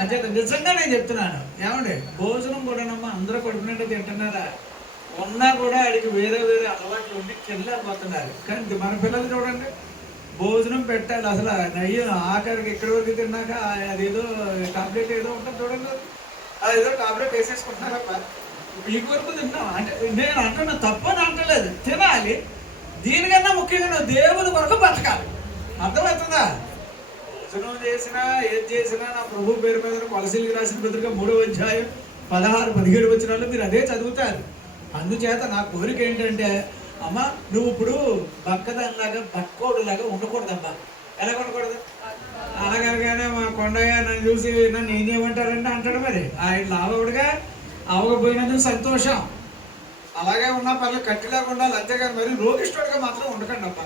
అంచేత నిజంగా నేను చెప్తున్నాను, ఏమండి భోజనం కూడానమ్మా అందరూ కొడుకున్నట్టు తింటున్నారా? ఉన్నా కూడా అడిగి వేరే వేరే అలవాట్లు ఉండి చెల్లిపోతున్నారు. కానీ మన పిల్లలు చూడండి, భోజనం పెట్టాలి అసలు నయ్యం ఆఖరికి ఎక్కడి వరకు తిన్నాక అదేదో టాబ్లెట్ ఏదో ఉంటుంది చూడండి, అదేదో టాబ్లెట్ వేసేసుకుంటున్నారప్ప. ఈ వరకు తిన్నాం అంటే నేను అంటున్నా, తప్పని అంటలేదు, తినాలి. దీనికన్నా ముఖ్యంగా నువ్వు దేవుని కొరకు బతకాలి. అర్థమవుతుందా? భోజనం చేసినా ఏది చేసినా నా ప్రభు పేరు మీద కొలసీలకి రాసిన పత్రిక 3వ అధ్యాయం 16-17 వచనాల్లో మీరు అదే చదువుతారు. అందుచేత నా కోరిక ఏంటంటే, అమ్మ నువ్వు ఇప్పుడు బక్కదానిలాగా బక్కోడులాగా ఉండకూడదమ్మా. ఎలా ఉండకూడదు? అలాగనగానే మా కొండయ్య నన్ను చూసి నన్ను ఏం చేయమంటారంటే అంటాడు. మరి ఆయన లావవుడుగా అవకపోయినందుకు సంతోషం. అలాగే ఉన్నా పర్లేదు, కట్టిలాగా ఉండాలి, అంతేగాని మరి రోగిష్ఠుడిగా మాత్రం ఉండకండి అబ్బా.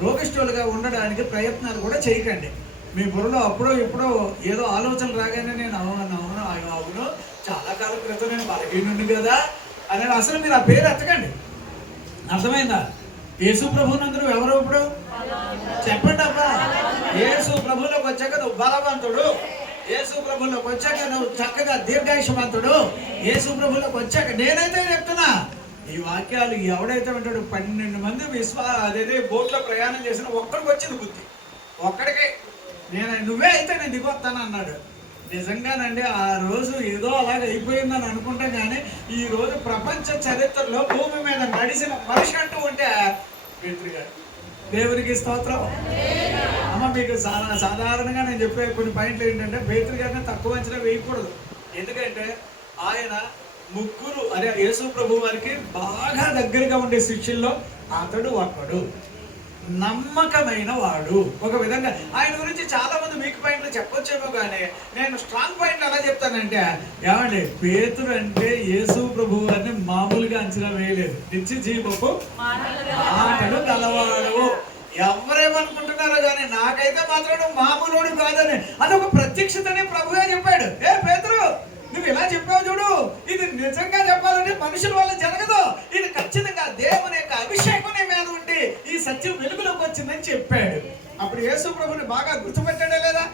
రోగిష్ఠులుగా ఉండడానికి ప్రయత్నాలు కూడా చేయకండి. మీ బుర్రలో అప్పుడో ఇప్పుడో ఏదో ఆలోచనలు రాగానే నేను అవును చాలా కాలం క్రితం నేను బలహీనుండి కదా అని అసలు మీరు ఆ పేరు ఎత్తకండి. అర్థమైందా? యేసు ప్రభునందు ఎవరు ఇప్పుడు చెప్పండి అబ్బా. యేసు ప్రభులోకి వచ్చాక నువ్వు బలవంతుడు, యేసు ప్రభులోకి వచ్చాక నువ్వు చక్కగా దీర్ఘాయుష్మంతుడు, యేసు ప్రభులోకి వచ్చాక నేనైతే చెప్తున్నా ఈ వాక్యాలు ఎవడైతే ఉంటాడు 12 మంది అదేదే బోట్లో ప్రయాణం చేసిన ఒక్కడికి వచ్చింది బుద్ధి, ఒక్కడికే. నువ్వే అయితే నేను దిగొస్తాను అన్నాడు. నిజంగానండి ఆ రోజు ఏదో అలాగ అయిపోయిందని అనుకుంటాం, కానీ ఈ రోజు ప్రపంచ చరిత్రలో భూమి మీద నడిచిన మనిషి అంటూ ఉంటే పేతురు గారు. దేవునికి స్తోత్రం. అమ్మ, మీకు సాధారణంగా నేను చెప్పే కొన్ని పాయింట్లు ఏంటంటే, పేతురు గారిని తక్కువ అంచనా వేయకూడదు. ఎందుకంటే ఆయన ముగ్గురు యేసు ప్రభు వారికి బాగా దగ్గరగా ఉండే శిష్యుల్లో అతడు ఒక్కడు, నమ్మకమైన వాడు. ఒక విధంగా ఆయన గురించి చాలా మంది వీక్ పాయింట్లు చెప్పొచ్చేమో, కానీ నేను స్ట్రాంగ్ పాయింట్లు ఎలా చెప్తానంటే, ఏమండి, పేతురు అంటే యేసు ప్రభు వారిని మామూలుగా అంచనా వేయలేదు. నిత్య జీవపు మాటలు గలవాడు. ఎవరేమనుకుంటున్నారో కానీ నాకైతే మాత్రం మామూలుడు కాదని అదొక ప్రత్యక్షతని ప్రభువే చెప్పాడు. ఏ పేతురు, నువ్వు ఇలా చెప్పావు చూడు, ఇది నిజంగా చెప్పాలంటే మనుషుల వల్ల జరగదు, ఇది ఖచ్చితంగా దేవుని యొక్క అభిషేకం నీ మీద ఉండి ఈ సత్యం వెలుగులోకి వచ్చిందని చెప్పాడు. అప్పుడు యేసు ప్రభుని బాగా గుర్తుపెట్టాడే లేదా?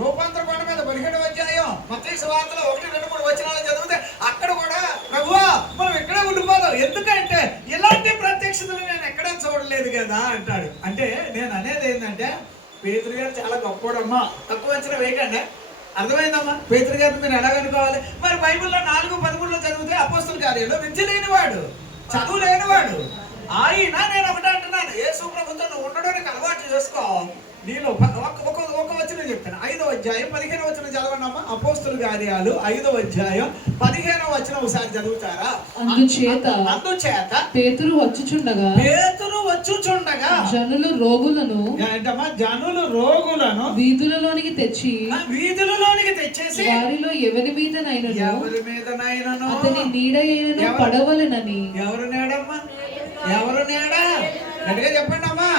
రూపాంతర కొండ మీద 17వ అధ్యాయం మత్తయి సువార్తలో 1, 2, 3 వచనాలు చదివితే అక్కడ కూడా ప్రభువా మనం ఇక్కడే ఉండిపోదాం, ఎందుకంటే ఇలాంటి ప్రత్యక్షతలు నేను ఎక్కడా చూడలేదు కదా అంటాడు. అంటే నేను అనేది ఏంటంటే, పేతురు గారు చాలా గొప్పవాడమ్మా, తక్కువ అంచనా వేయకండి. అర్థమైందమ్మా? పేతురు గారిని మీరు ఎలాగనుకోవాలి? మరి బైబిల్లో 4:13 చదివితే అపోస్తల కార్యాలు విద్య లేనివాడు, చదువు లేనివాడు ఆయన. నేను ఒకటే అంటున్నాను, యేసు ప్రభుతో నువ్వు ఉండడానికి అలవాటు చేసుకో. నేను ఒక వచనం చెప్తాను. 5వ అధ్యాయం 15వ వచనం చదవనమ్మా. అపోస్తల కార్యాలు 5వ అధ్యాయం 15వ వచనం ఒకసారి చదువుతారా? అందుచేత పేతురు వచ్చుచుండగా జనులు రోగులను వీధులలోనికి తెచ్చేసి వారిలో ఎవరి మీదనైనను అతని నీడైనను పడవలెనని. ఎవరు నీడమ్మా? ఎవరు నీడ? గట్టిగా చెప్పండి అమ్మా.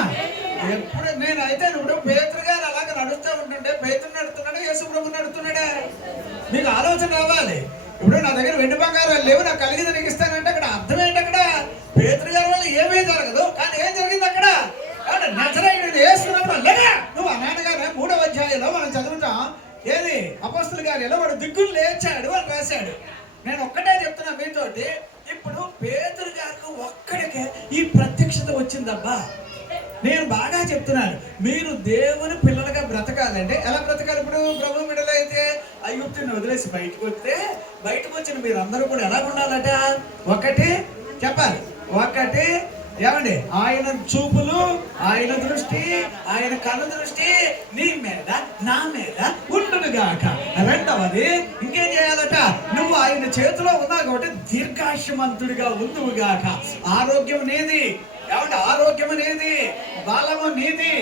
ఎప్పుడు నేనైతే ఇప్పుడు పేతురు గారు అలాగ నడుస్తూ ఉంటుంటే, పేతురు నడుతున్నాడా యేసు ప్రభు నడుస్తున్నాడా? మీకు ఆలోచన రావాలి. ఇప్పుడు నా దగ్గర వెండి బంగారాలు లేవు, నాకు కలిగింది నీకు ఇస్తానంటే అక్కడ అర్థం ఏంటి? అక్కడ పేతురు గారి వల్ల ఏమీ జరగదు, కానీ ఏం జరిగింది అక్కడ? నజరేయుడు యేసు లేదా నువ్వు అన్నానగానే 3వ అధ్యాయంలో మనం చదువుతాం. ఏది? అపోస్తల కార్యాల్లో వాడు దిక్కులు లేచాడు అని రాశాడు. నేను ఒక్కటే చెప్తున్నా మీతోటి, ఇప్పుడు పేతురు గారికి ఒక్కడికే ఈ ప్రత్యక్షత వచ్చిందబ్బా. నేను బాగా చెప్తున్నాను, మీరు దేవుని పిల్లలుగా బ్రతకాలంటే ఎలా బ్రతకాలి? ఇప్పుడు ప్రభు బిడ్డలు అయితే ఐగుప్తుని వదిలేసి బయటకు వచ్చిన మీరు అందరూ కూడా ఎలా ఉండాలట? ఒకటి చెప్పాలి, ఒకటి ఏమండి, ఆయన చూపులు, ఆయన దృష్టి, ఆయన కను దృష్టి నీ మీద నా మీద ఉండునుగాక. రెండవది ఇంకేం చేయాలట? నువ్వు ఆయన చేతిలో ఉన్నావు కాబట్టి దీర్ఘాయుష్మంతుడిగా ఉండువుగాక. ఆరోగ్యం నీది, ఏమంటే ఆరోగ్యం నీది, బలము నీది,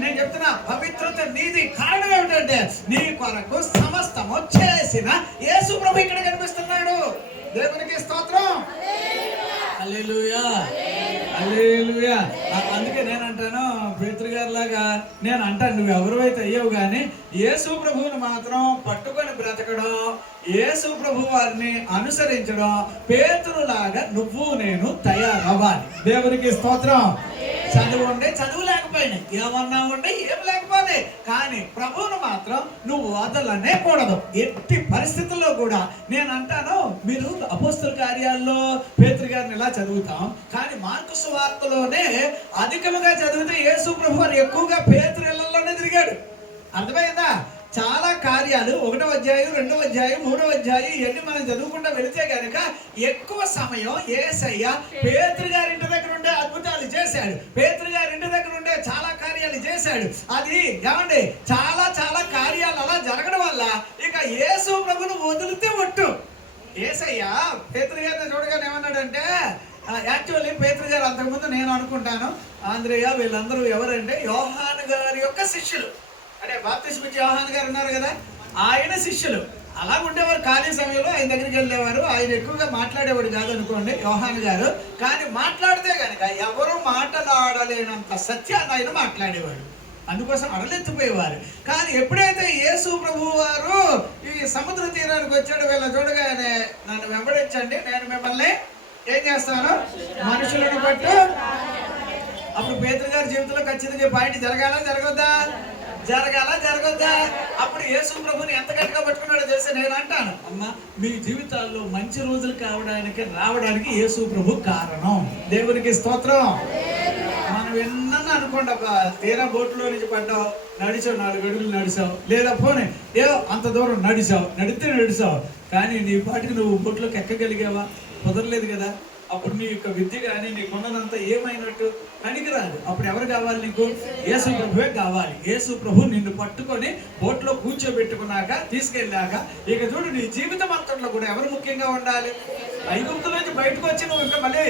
నేను చెప్తున్నా పవిత్రత నీది. కారణం ఏమిటంటే నీ కొరకు సమస్తము చేసిన యేసు ప్రభు ఇక్కడ కనిపిస్తున్నాడు. దేవునికి స్తోత్రం. హల్లెలూయా, హల్లెలూయా. అందుకే నేను అంటాను, పేతురు గారి లాగా నేను అంటాను, నువ్వు ఎవరైతే అయ్యావు కానీ యేసు ప్రభువుని మాత్రం పట్టుకొని బ్రతకడం, యేసు ప్రభు వారిని అనుసరించడం, పేతురులాగా నువ్వు నేను తయారవ్వాలి. దేవునికి స్తోత్రం. చదువు ఉండే చదువు లేకపోయినా, ఏమన్నా ఉండే ఏం లేకపోతే, కానీ ప్రభువును మాత్రం నువ్వు వదలనే కూడదు ఎట్టి పరిస్థితుల్లో కూడా. నేను అంటాను, మీరు అపోస్తల కార్యాల్లో పేతురు గారిని ఇలా చదువుతాం, కానీ మార్కు సువార్తలోనే అధికముగా చదివితే యేసు ప్రభు వారు ఎక్కువగా పేతురు ఇళ్లలోనే తిరిగాడు. అర్థమైందా? చాలా కార్యాలు 1వ అధ్యాయం, 2వ అధ్యాయం, 3వ అధ్యాయం ఇవన్నీ మనం చదువుకుంటూ వెళితే కనుక ఎక్కువ సమయం యేసయ్య పేతురు గారి ఇంటి దగ్గర ఉండే అద్భుతాలు చేశాడు, పేతురు గారి ఇంటి దగ్గర ఉండే చాలా కార్యాలు చేశాడు. అది ఏమండి, చాలా చాలా కార్యాలు అలా జరగడం వల్ల ఇక యేసు ప్రభును వదిలితే ఒట్టు. యేసయ్య పేతురు గారిని చూడగానే ఏమన్నాడంటే, యాక్చువల్లీ పేతురు గారు అంతకుముందు నేను అనుకుంటాను ఆంద్రేయ వీళ్ళందరూ ఎవరంటే యోహాను గారి యొక్క శిష్యులు. అంటే బాప్తిస్మ ఇచ్చే యోహాను గారు ఉన్నారు కదా, ఆయన శిష్యులు. అలా ఉండేవారు. ఖాళీ సమయంలో ఆయన దగ్గరికి వెళ్ళేవారు. ఆయన ఎక్కువగా మాట్లాడేవాడు కాదు అనుకోండి యోహాను గారు, కానీ మాట్లాడితే కనుక ఎవరు మాట్లాడలేనంత సత్యాన్ని ఆయన మాట్లాడేవాడు. అందుకోసం అడలెత్తిపోయేవారు. కానీ ఎప్పుడైతే యేసు ప్రభు వారు ఈ సముద్ర తీరానికి వచ్చాడు, వీళ్ళ చూడగానే నన్ను వెంబడించండి, నేను మిమ్మల్ని ఏం చేస్తాను, మనుషులను బట్టు. అప్పుడు పేతురు గారి జీవితంలో ఖచ్చితంగా పాయింట్ జరగాలా జరగద్దా? జరగాల జరగొద్దా? అప్పుడు యేసు ప్రభుని ఎంత గట్టిగా పట్టుకున్నాడో తెలిసి నేను అంటాను, అమ్మ మీ జీవితాల్లో మంచి రోజులు రావడానికి యేసు ప్రభు కారణం. దేవునికి స్తోత్రం. మనం ఎన్నన్నా అనుకోండి అబ్బా, తీరా బోట్లో నుంచి పడ్డావు, నడిచావు, 4 అడుగులు నడిచావు, లేదా పోనీ ఏదో అంత దూరం నడిచావు, కానీ నీ పాటికి నువ్వు బోట్లోకి ఎక్కగలిగావా? కుదరలేదు కదా. అప్పుడు నీ యొక్క విద్య కానీ నీకున్నదంతా ఏమైనట్టు? పనికిరాదు. అప్పుడు ఎవరు కావాలి నీకు? యేసు ప్రభువే కావాలి. యేసు ప్రభు నిన్ను పట్టుకొని బోట్లో కూర్చోబెట్టుకున్నాక తీసుకెళ్ళాక ఇక చూడు, నీ జీవితం అంతట్లో కూడా ఎవరు ముఖ్యంగా ఉండాలి? ఐగుప్తు నుంచి బయటకు వచ్చి నువ్వు ఇంకా మళ్ళీ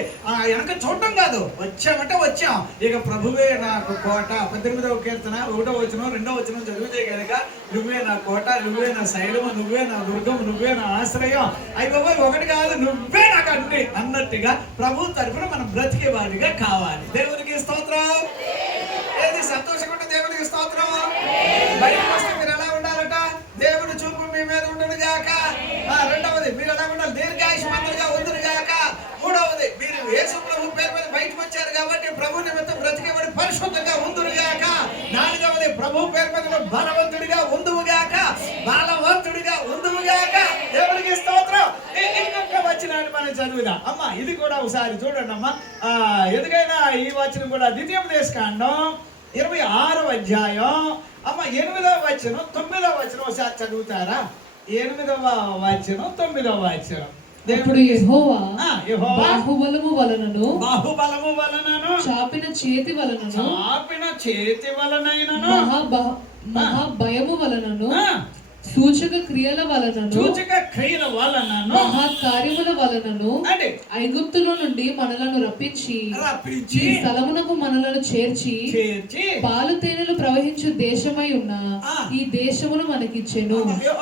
వెనక చూడటం కాదు, వచ్చామంటే వచ్చాం. ఇక ప్రభువే నాకు కోట. 18వ కీర్తన 1వ వచనం 2వ వచనం చదివితే కనుక, నువ్వే నా కోట, నువ్వే నా శైలము, నువ్వే నా దుర్గం, నువ్వే నా ఆశ్రయం. అయ్యో ఒకటి కాదు, నువ్వే నాకు అన్ని అన్నట్టుగా ప్రభు తరఫున మనం బ్రతికే వాడిగా కావాలి. దేవునికి స్తోత్రం. ఏది సంతోషంగా ఉంటే దేవునికి స్తోత్రం. బయటకు వస్తే మీరు ఎలా ఉండాలట? దేవుని చూపు మీ మీద ఉండును గాక. రెండవది, మీరు ఎలా ఉండాలి? దీర్ఘాయుష్మంతులుగా ఉండును గాక. మూడవది, మీరు యేసు ప్రభు పేరు మీద బయటకు వచ్చారు కాబట్టి ప్రభు నిమిత్తం బ్రతికేవాడు పరిశుద్ధంగా ఉండును గాక. నాలుగవది, ప్రభు పేరు మీద బలవంతుడిగా ఉండును గాక. దేవునికి స్తోత్రం. ఇంకొక వచనాన్ని మనం చదువుదాం అమ్మా. ఇది కూడా ఒకసారి చూడండి అమ్మా. ఎందుకైనా ఈ వచనం కూడా ద్వితీయోపదేశకాండం 26వ అధ్యాయం అమ్మ 8వ వచనం 9వ వచనం ఒకసారి చదువుతారా? 8వ వచనం 9వ వచనం. అప్పుడు యెహోవా బాహుబలము వలనను చాపిన చేతి వలనను మహాభయము వలనను సూచక క్రియల వలనను మహాకార్యముల వలనను ఐగుప్తులో నుండి మనలను రప్పించి ఈ స్థలమునకు మనలను చేర్చి పాలు తేనెలు ప్రవహించు దేశమై ఉన్న ఈ దేశమును మనకిచ్చెను.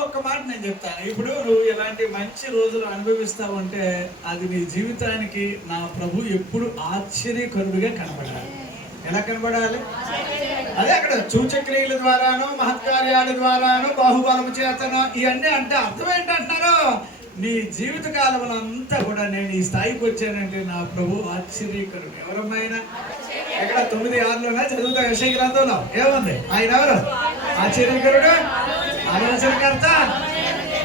ఒక మాట నేను చెప్తాను. ఇప్పుడు నువ్వు ఎలాంటి మంచి రోజులు అనుభవిస్తావంటే అది నీ జీవితానికి నా ప్రభు ఎప్పుడు ఆశ్చర్యకరుడుగా కనబడాలి. ఎలా కనబడాలి? అదే అక్కడ సూచక్రియల ద్వారాను, మహత్కార్యాల ద్వారాను, బాహుబలము చేతను, ఇవన్నీ అంటే అర్థం ఏంటంటున్నారు? నీ జీవిత కాలంలో అంతా కూడా నేను ఈ స్థాయికి వచ్చానంటే నా ప్రభు ఆశ్చర్యకరుడు. ఎవరమ్మైనా ఎక్కడ 9:6లోనే చదువుతా యెషయా గ్రంథంలో ఏముంది? ఆయన ఎవరు? ఆశ్చర్యకరుడు, ఆలోచనకర్త.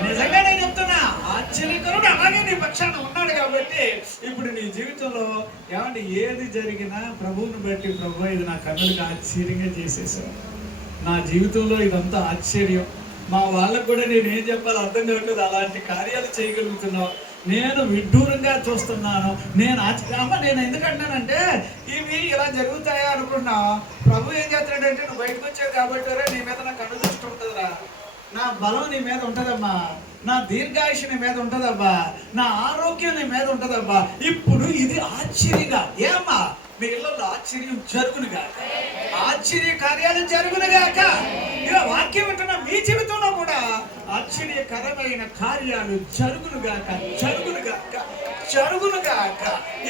నిజంగా నేను చెప్తున్నా, ఆశ్చర్యకరుడు అలాగే నీ పక్షాన ఉన్నాడు. కాబట్టి ఇప్పుడు నీ జీవితంలో ఏమంటే ఏది జరిగినా ప్రభువుని బట్టి, ప్రభు ఇది నా కన్నులకు ఆశ్చర్యంగా చేసేసాను, నా జీవితంలో ఇదంతా ఆశ్చర్యం. మా వాళ్ళకు కూడా నేను ఏం చెప్పాలో అర్థం కావట్లేదు, అలాంటి కార్యాలు చేయగలుగుతున్నావు. నేను విడ్డూరంగా చూస్తున్నాను. నేను ఎందుకంటానంటే ఇవి ఇలా జరుగుతాయా అనుకున్నా. ప్రభు ఏం చేస్తాడంటే, నువ్వు బయటకు వచ్చావు కాబట్టి నీ మీద నాకు కన్ను దృష్టి ఉంటుందిరా, నా బలం నీ మీద ఉంటుందమ్మా, నా దీర్ఘాయుష్ నీ మీద ఉంటుందబ్బా, నా ఆరోగ్యం నీ మీద ఉంటుందబ్బా. ఇప్పుడు ఇది ఆశ్చర్యంగా ఏమ్మా మీ ఇళ్ళలో ఆశ్చర్యం జరుగునుగాక, ఆశ్చర్య కార్యాలు జరుగునుగాక. ఇలా వాక్యం వింటున్న మీ జీవితంలో కూడా ఆశ్చర్యకరమైన కార్యాలు జరుగునుగాక.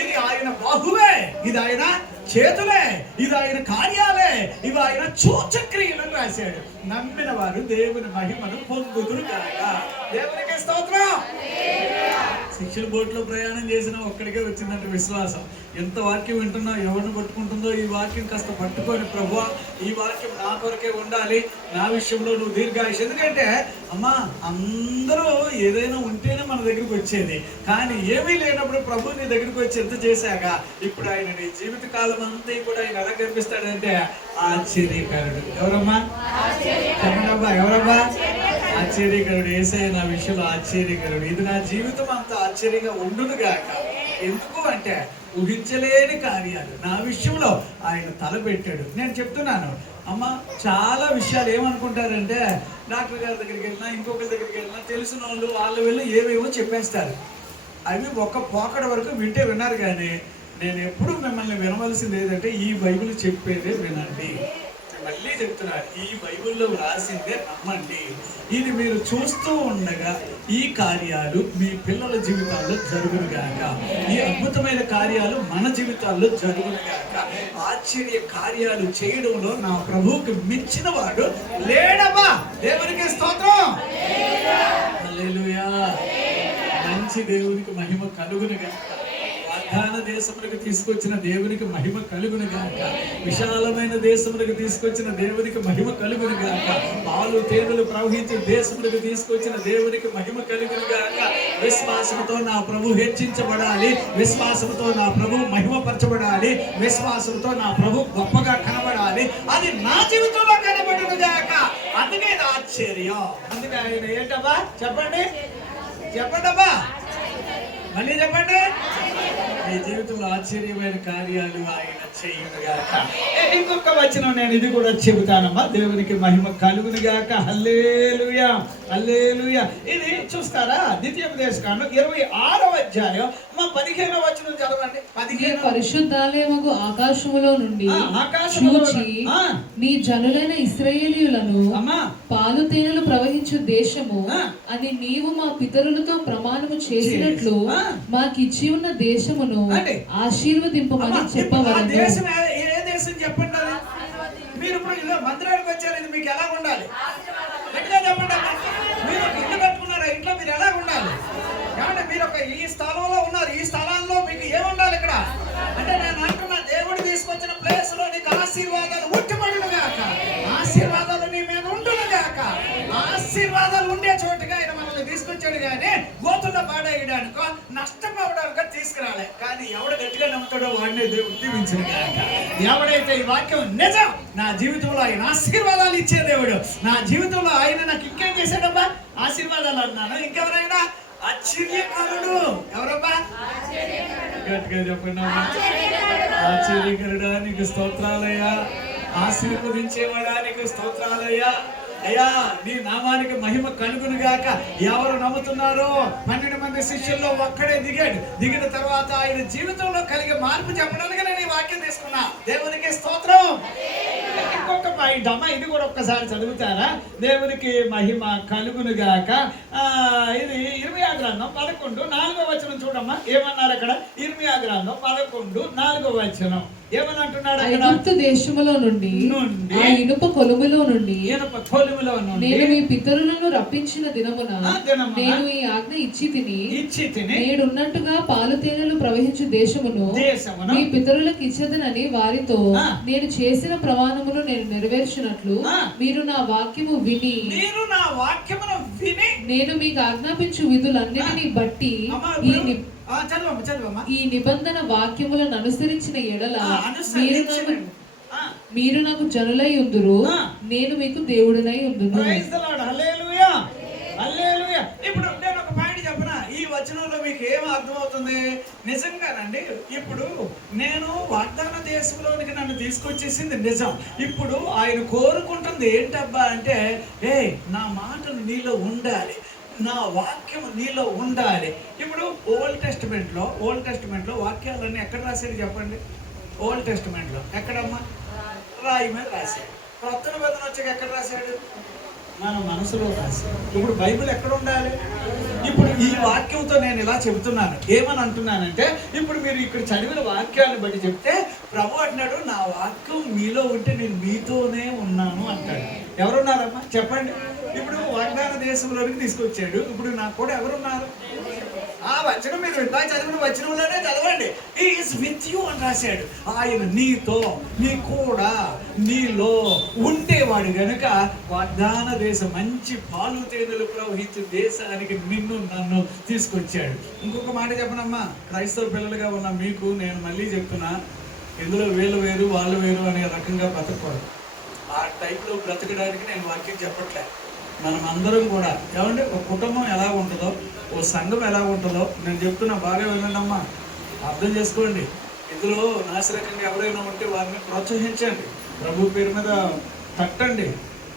ఇది ఆయన బాహువే, ఇది ఆయన చేతులే, ఇది ఆయన కార్యాలే, ఇవి ఆయన సూచక్రియలను రాశాడు. నమ్మిన వారు దేవుని మహిమను పొందుదురుగాక. దేవునికి స్తోత్రం. శిక్షల బోట్లో ప్రయాణం చేసిన ఒక్కడికే వచ్చిందంటే విశ్వాసం. ఎంత వాక్యం వింటున్నా ఎవరిని పట్టుకుంటుందో ఈ వాక్యం కాస్త పట్టుకొని, ప్రభువా ఈ వాక్యం నా కొరకే ఉండాలి, నా విషయంలో నువ్వు దీర్ఘాయుష్. ఎందుకంటే అమ్మా అందరూ ఏదైనా ఉంటేనే మన దగ్గరికి వచ్చేది, కానీ ఏమీ లేనప్పుడు ప్రభు నీ దగ్గరికి వచ్చి ఎంత చేశాక ఇప్పుడు ఆయన నీ జీవిత కాలం అంతా కూడా ఆయన ఎలా కనిపిస్తాడంటే ఆశ్చర్యకరుడు. ఎవరమ్మా? చెప్పండబ్బా, ఎవరబ్బా? ఆశ్చర్యకరుడు. యేసయ్య నా విషయంలో ఆశ్చర్యకరుడు. ఇది నా జీవితం అంతా ఆశ్చర్యంగా ఉండునుగాక. ఎందుకు అంటే ఊహించలేని కార్యాలు నా విషయంలో ఆయన తలపెట్టాడు. నేను చెప్తున్నాను అమ్మ, చాలా విషయాలు ఏమనుకుంటారంటే డాక్టర్ గారి దగ్గరికి వెళ్ళినా, ఇంకొకరి దగ్గరికి వెళ్ళినా, తెలిసిన వాళ్ళు వెళ్ళి ఏవేవో చెప్పేస్తారు. అవి ఒక పోకడ వరకు విన్నారు. కానీ నేను ఎప్పుడు మిమ్మల్ని వినవలసింది ఏంటంటే ఈ బైబిల్ చెప్పేదే వినండి. మళ్ళీ చెప్తున్నారు, ఈ బైబిల్లో రాసిందే నమ్మండి. ఇది మీరు చూస్తూ ఉండగా ఈ కార్యాలు మీ పిల్లల జీవితాల్లో జరుగునుగాక. ఈ అద్భుతమైన కార్యాలు మన జీవితాల్లో జరుగునుగాక. ఆశ్చర్య కార్యాలు చేయడంలో నా ప్రభువుకి మించిన వాడు లేడమ్మా. దేవునికి స్తోత్రం. హల్లెలూయా. మంచి దేవునికి మహిమ కలుగునుగాక. వాగ్దాన దేశములకు తీసుకొచ్చిన దేవునికి మహిమ కలుగును గాక. విశాలమైన దేశములకు తీసుకొచ్చిన దేవునికి మహిమ కలుగును గాక. పాలు తేనెలు ప్రవహించే దేశములకు తీసుకొచ్చిన దేవునికి మహిమ కలుగును గాక. విశ్వాసంతో నా ప్రభు హెచ్చించబడాలి, విశ్వాసంతో నా ప్రభు మహిమపరచబడాలి, విశ్వాసంతో నా ప్రభు గొప్పగా కనబడాలి. అది నా జీవితంలో కనబడును గాక. అందుకే ఇది ఆశ్చర్యం. అందుకే ఆయన ఏంటబ్బా చెప్పండి, చెప్పండబ్బా, మళ్ళీ చెప్పండి. మీ జీవితంలో ఆశ్చర్యమైన కార్యాలు ఆయన చేయునుగాక. ఇంకొక వచనం నేను ఇది కూడా చెబుతానమ్మా. దేవునికి మహిమ కలుగునుగాక. హల్లెలూయా, హల్లెలూయా. ఇది చూస్తారా, ద్వితీయోపదేశకాండం 26వ అధ్యాయం 15వ వచనం చదవండి. 15 పరిశుద్ధాలయముగు ఆకాశములో నుండి చూచి నీ జనులైన ఇశ్రాయేలీయులను పాలు తేనెలు ప్రవహించు దేశము అని నీవు మా పితరులతో ప్రమాణము చేసినట్లు మాకిచ్చి ఉన్న దేశమును ఆశీర్వదింపమని చెప్పవలెను. దేశం ఏ దేశం చెప్పండి. అది మీరు ఇప్పుడు ఇలా మందిరానికి వచ్చారు, ఇది మీకు ఎలా ఉండాలి? గట్టిగా చెప్పండి. మీరు ఒక ఇల్లు కట్టుకున్నారు, ఇంట్లో మీరు ఎలా ఉండాలి? ఏమంటే మీరు ఒక ఈ స్థలంలో ఉన్నారు, ఈ స్థలాల్లో మీకు ఏముండాలి ఇక్కడ అంటే నేను అంటున్నా, దేవుడు తీసుకొచ్చిన ప్లేస్ లో నీకు ఆశీర్వాదాలు ఉట్టిపడును గాక. ఆశీర్వాదాలు నీ మీద ఉండును గాక. ఆశీర్వాదాలు ఉండే చోటుగా ఆయన మనల్ని తీసుకొచ్చాడు కానీ గోతుల్లో పాడేయడానికో నష్టపోవడానికో తీసుకురాలే. కానీ ఎవడు గట్టిగా నమ్ముతాడో వాడినే దేవుడు దీవించును గాక. ఎవడైతే ఈ వాక్యం నిజం, నా జీవితంలో ఆయన ఆశీర్వాదాలు ఇచ్చే దేవుడు, నా జీవితంలో ఆయన నాకు ఇంకేం చేశాడబ్బా ఆశీర్వాదాలు అన్నాను. ఇంకెవరైనా ఆశ్చర్యకరుడు. ఎవరబ్బా గట్టిగా చెప్పండి. ఆశ్చర్యకరుడా నీకు స్తోత్రాలయ్యా. ఆశీర్వదించేవాడా నీకు స్తోత్రాలయ్యా. అయ్యా నీ నామానికి మహిమ కలుగును గాక. ఎవరు నమ్ముతున్నారో 12 మంది శిష్యుల్లో ఒక్కడే దిగాడు. దిగిన తర్వాత ఆయన జీవితంలో కలిగే మార్పు చెప్పడానికి నేను ఈ వాక్యం తీసుకున్నా. దేవునికి స్తోత్రం. ఇంకొక పాయింట్ అమ్మా, ఇది కూడా ఒక్కసారి చదువుతారా? దేవునికి మహిమ కలుగును గాక. ఇది ఇర్మియా గ్రంథం 11:4వ వచనం చూడమ్మా. ఏమన్నారు అక్కడ? ఇర్మియా గ్రంథం 11:4వ వచనం ఏమని అంటున్నాడు? ఐగుప్తు దేశములో నుండి ఆ ఇనుప కొలుములో నుండి నేను మీ పితరులను రప్పించిన దినమున నేను ఈ ఆజ్ఞ ఇచ్చి తిని నేడున్నట్టుగా పాలు తేనెలు ప్రవహించు దేశమును మీ పితరులకు ఇచ్చదనని వారితో నేను చేసిన ప్రమాణమును నేను నెరవేర్చినట్లు మీరు నా వాక్యము విని నేను మీకు ఆజ్ఞాపించు విధులన్నిటిని బట్టి ఈ నిబంధన వాక్యములను అనుసరించిన ఎడల మీరు నాకు జనులై ఉందురు, నేను మీకు దేవుడినై ఉందును. ఇప్పుడు నేను ఒక పాయింట్ చెప్పనా, ఈ వచనంలో మీకు ఏం అర్థమవుతుంది? నిజంగానండి, ఇప్పుడు నేను వాగ్దాన దేశంలోనికి నన్ను తీసుకొచ్చేసింది నిజం. ఇప్పుడు ఆయన కోరుకుంటుంది ఏంటబ్బా అంటే, ఏ నా మాటలు నీలో ఉండాలి, నా వాక్యం నీలో ఉండాలి. ఇప్పుడు ఓల్డ్ టెస్టిమెంట్లో వాక్యాలన్నీ ఎక్కడ రాశాడు చెప్పండి? ఓల్డ్ టెస్టిమెంట్లో ఎక్కడమ్మా? రాయి మీద రాశాడు. కొత్త నిబంధన వచ్చాక ఎక్కడ రాశాడు? మన మనసులో రాశాడు. ఇప్పుడు బైబిల్ ఎక్కడ ఉండాలి? ఇప్పుడు ఈ వాక్యంతో నేను ఇలా చెబుతున్నాను. ఏమని అంటున్నానంటే, ఇప్పుడు మీరు ఇక్కడ చదివిన వాక్యాన్ని బట్టి చెప్తే ప్రభు అంటున్నాడు, నా వాక్యం మీలో ఉంటే నేను మీతోనే ఉన్నాను అంటాడు. ఎవరున్నారమ్మా చెప్పండి? ఇప్పుడు వాగ్దాన దేశంలోకి తీసుకొచ్చాడు. ఇప్పుడు నాకు కూడా ఎవరున్నారు? ఆ వచనం మీరు ఇందాక చదివిన వచనంలోనే చదవండి. హి ఈస్ విత్ యు అని రాశాడు. ఆయన నీతో, నీ కూడా, నీలో ఉండేవాడు గనుక వాగ్దాన దేశం మంచి పాలు తేనెలు ప్రవహించే దేశానికి నిన్ను నన్ను తీసుకొచ్చాడు. ఇంకొక మాట చెప్పనమ్మా, క్రైస్తవ పిల్లలుగా ఉన్న మీకు నేను మళ్ళీ చెప్తున్నా, ఇందులో వీళ్ళు వేరు వాళ్ళు వేరు అనే రకంగా బతకూడదు. ఆ టైప్లో బ్రతకడానికి నేను వాక్యం చెప్పట్లే. మనం అందరం కూడా ఏమంటే ఒక కుటుంబం ఎలా ఉంటుందో, ఓ సంఘం ఎలా ఉంటుందో నేను చెప్తున్నా, బాగా వినండమ్మా, అర్థం చేసుకోండి. ఇందులో నాశరకంగా ఎవరైనా ఉంటే వారిని ప్రోత్సహించండి, ప్రభు పేరు మీద తట్టండి,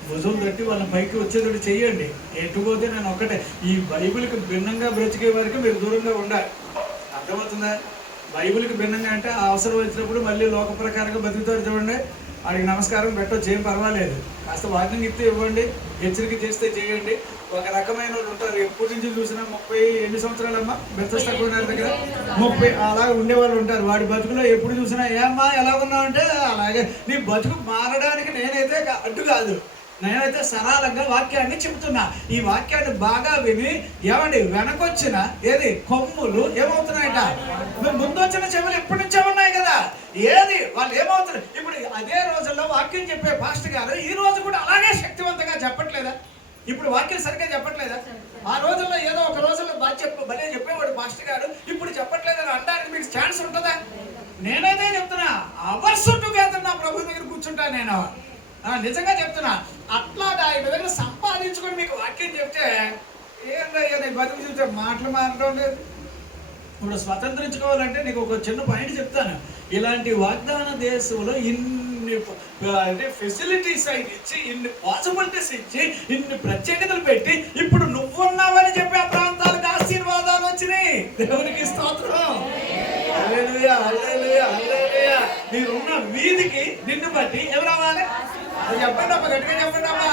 భుజం తట్టి వాళ్ళని పైకి వచ్చేటట్టు చెయ్యండి. ఎటుపోతే నేను ఒక్కటే, ఈ బైబిల్కి భిన్నంగా బ్రతికే వారికి మీరు దూరంగా ఉండాలి. అర్థమవుతుందా? బైబిల్కి భిన్నంగా అంటే ఆ అవసరం వచ్చినప్పుడు మళ్ళీ లోక ప్రకారంగా బతుకుతారు చూడండి, వాడికి నమస్కారం పెట్టవచ్చు, ఏం పర్వాలేదు. కాస్త వార్నింగ్ ఇస్తే ఇవ్వండి, హెచ్చరిక చేస్తే చేయండి. ఒక రకమైన వాళ్ళు ఉంటారు, ఎప్పటి నుంచి చూసినా 30 ఎన్ని సంవత్సరాలమ్మా బెత్తస్తా దగ్గర 30 అలాగే ఉండేవాళ్ళు ఉంటారు. వాడి బతుకులో ఎప్పుడు చూసినా ఏమ్మా ఎలా ఉన్నావు అంటే, అలాగే నీ బతుకు మారడానికి నేనైతే అడ్డు కాదు, నేనైతే సరళంగా వాక్యాన్ని చెబుతున్నా. ఈ వాక్యాన్ని బాగా విని ఏమండి వెనకొచ్చిన ఏది కొమ్ములు ఏమవుతున్నాయట, ముందు వచ్చిన చెవులు ఎప్పటి నుంచో ఉన్నాయి కదా, ఏది వాళ్ళు ఏమవుతున్నారు. ఇప్పుడు అదే రోజుల్లో వాక్యం చెప్పే పాస్టర్ గారు ఈ రోజు కూడా అలాగే శక్తివంతంగా చెప్పట్లేదా? ఇప్పుడు వాక్యం సరిగ్గా చెప్పట్లేదా? ఆ రోజుల్లో ఏదో ఒక రోజుల్లో భలే చెప్పేవాడు పాస్టర్ గారు, ఇప్పుడు చెప్పట్లేదని అనడానికి మీకు ఛాన్స్ ఉంటుందా? నేనైతే చెప్తున్నా, అవర్స్ టుగెదర్ నా ప్రభు దగ్గర కూర్చుంటా నేను. నిజంగా చెప్తున్నా. అట్లా ఆయన దగ్గర సంపాదించుకొని మీకు వాక్యం చెప్తే ఏంటయ్యా నేను బతుకు చూస్తే మాటలు మారడం లేదు. ఇప్పుడు స్వతంత్రించుకోవాలంటే నీకు ఒక చిన్న పాయింట్ చెప్తాను. ఇలాంటి వాగ్దాన దేశంలో ఇన్ని ఫెసిలిటీస్ అయితే ఇచ్చి, ఇన్ని పాసిబిలిటీస్ ఇచ్చి, ఇన్ని ప్రత్యేకతలు పెట్టి, ఇప్పుడు నువ్వున్నావని చెప్పి ఆ ప్రాంతాలకు ఆశీర్వాదాలు వచ్చినాయి. దేవునికి స్తోత్రం. హల్లెలూయా, హల్లెలూయా, హల్లెలూయా. మీరున్న వీధికి నిన్ను బట్టి ఎవరు రావాలి? చెప్పండి అమ్మా, గట్టిగా చెప్పండి అమ్మా.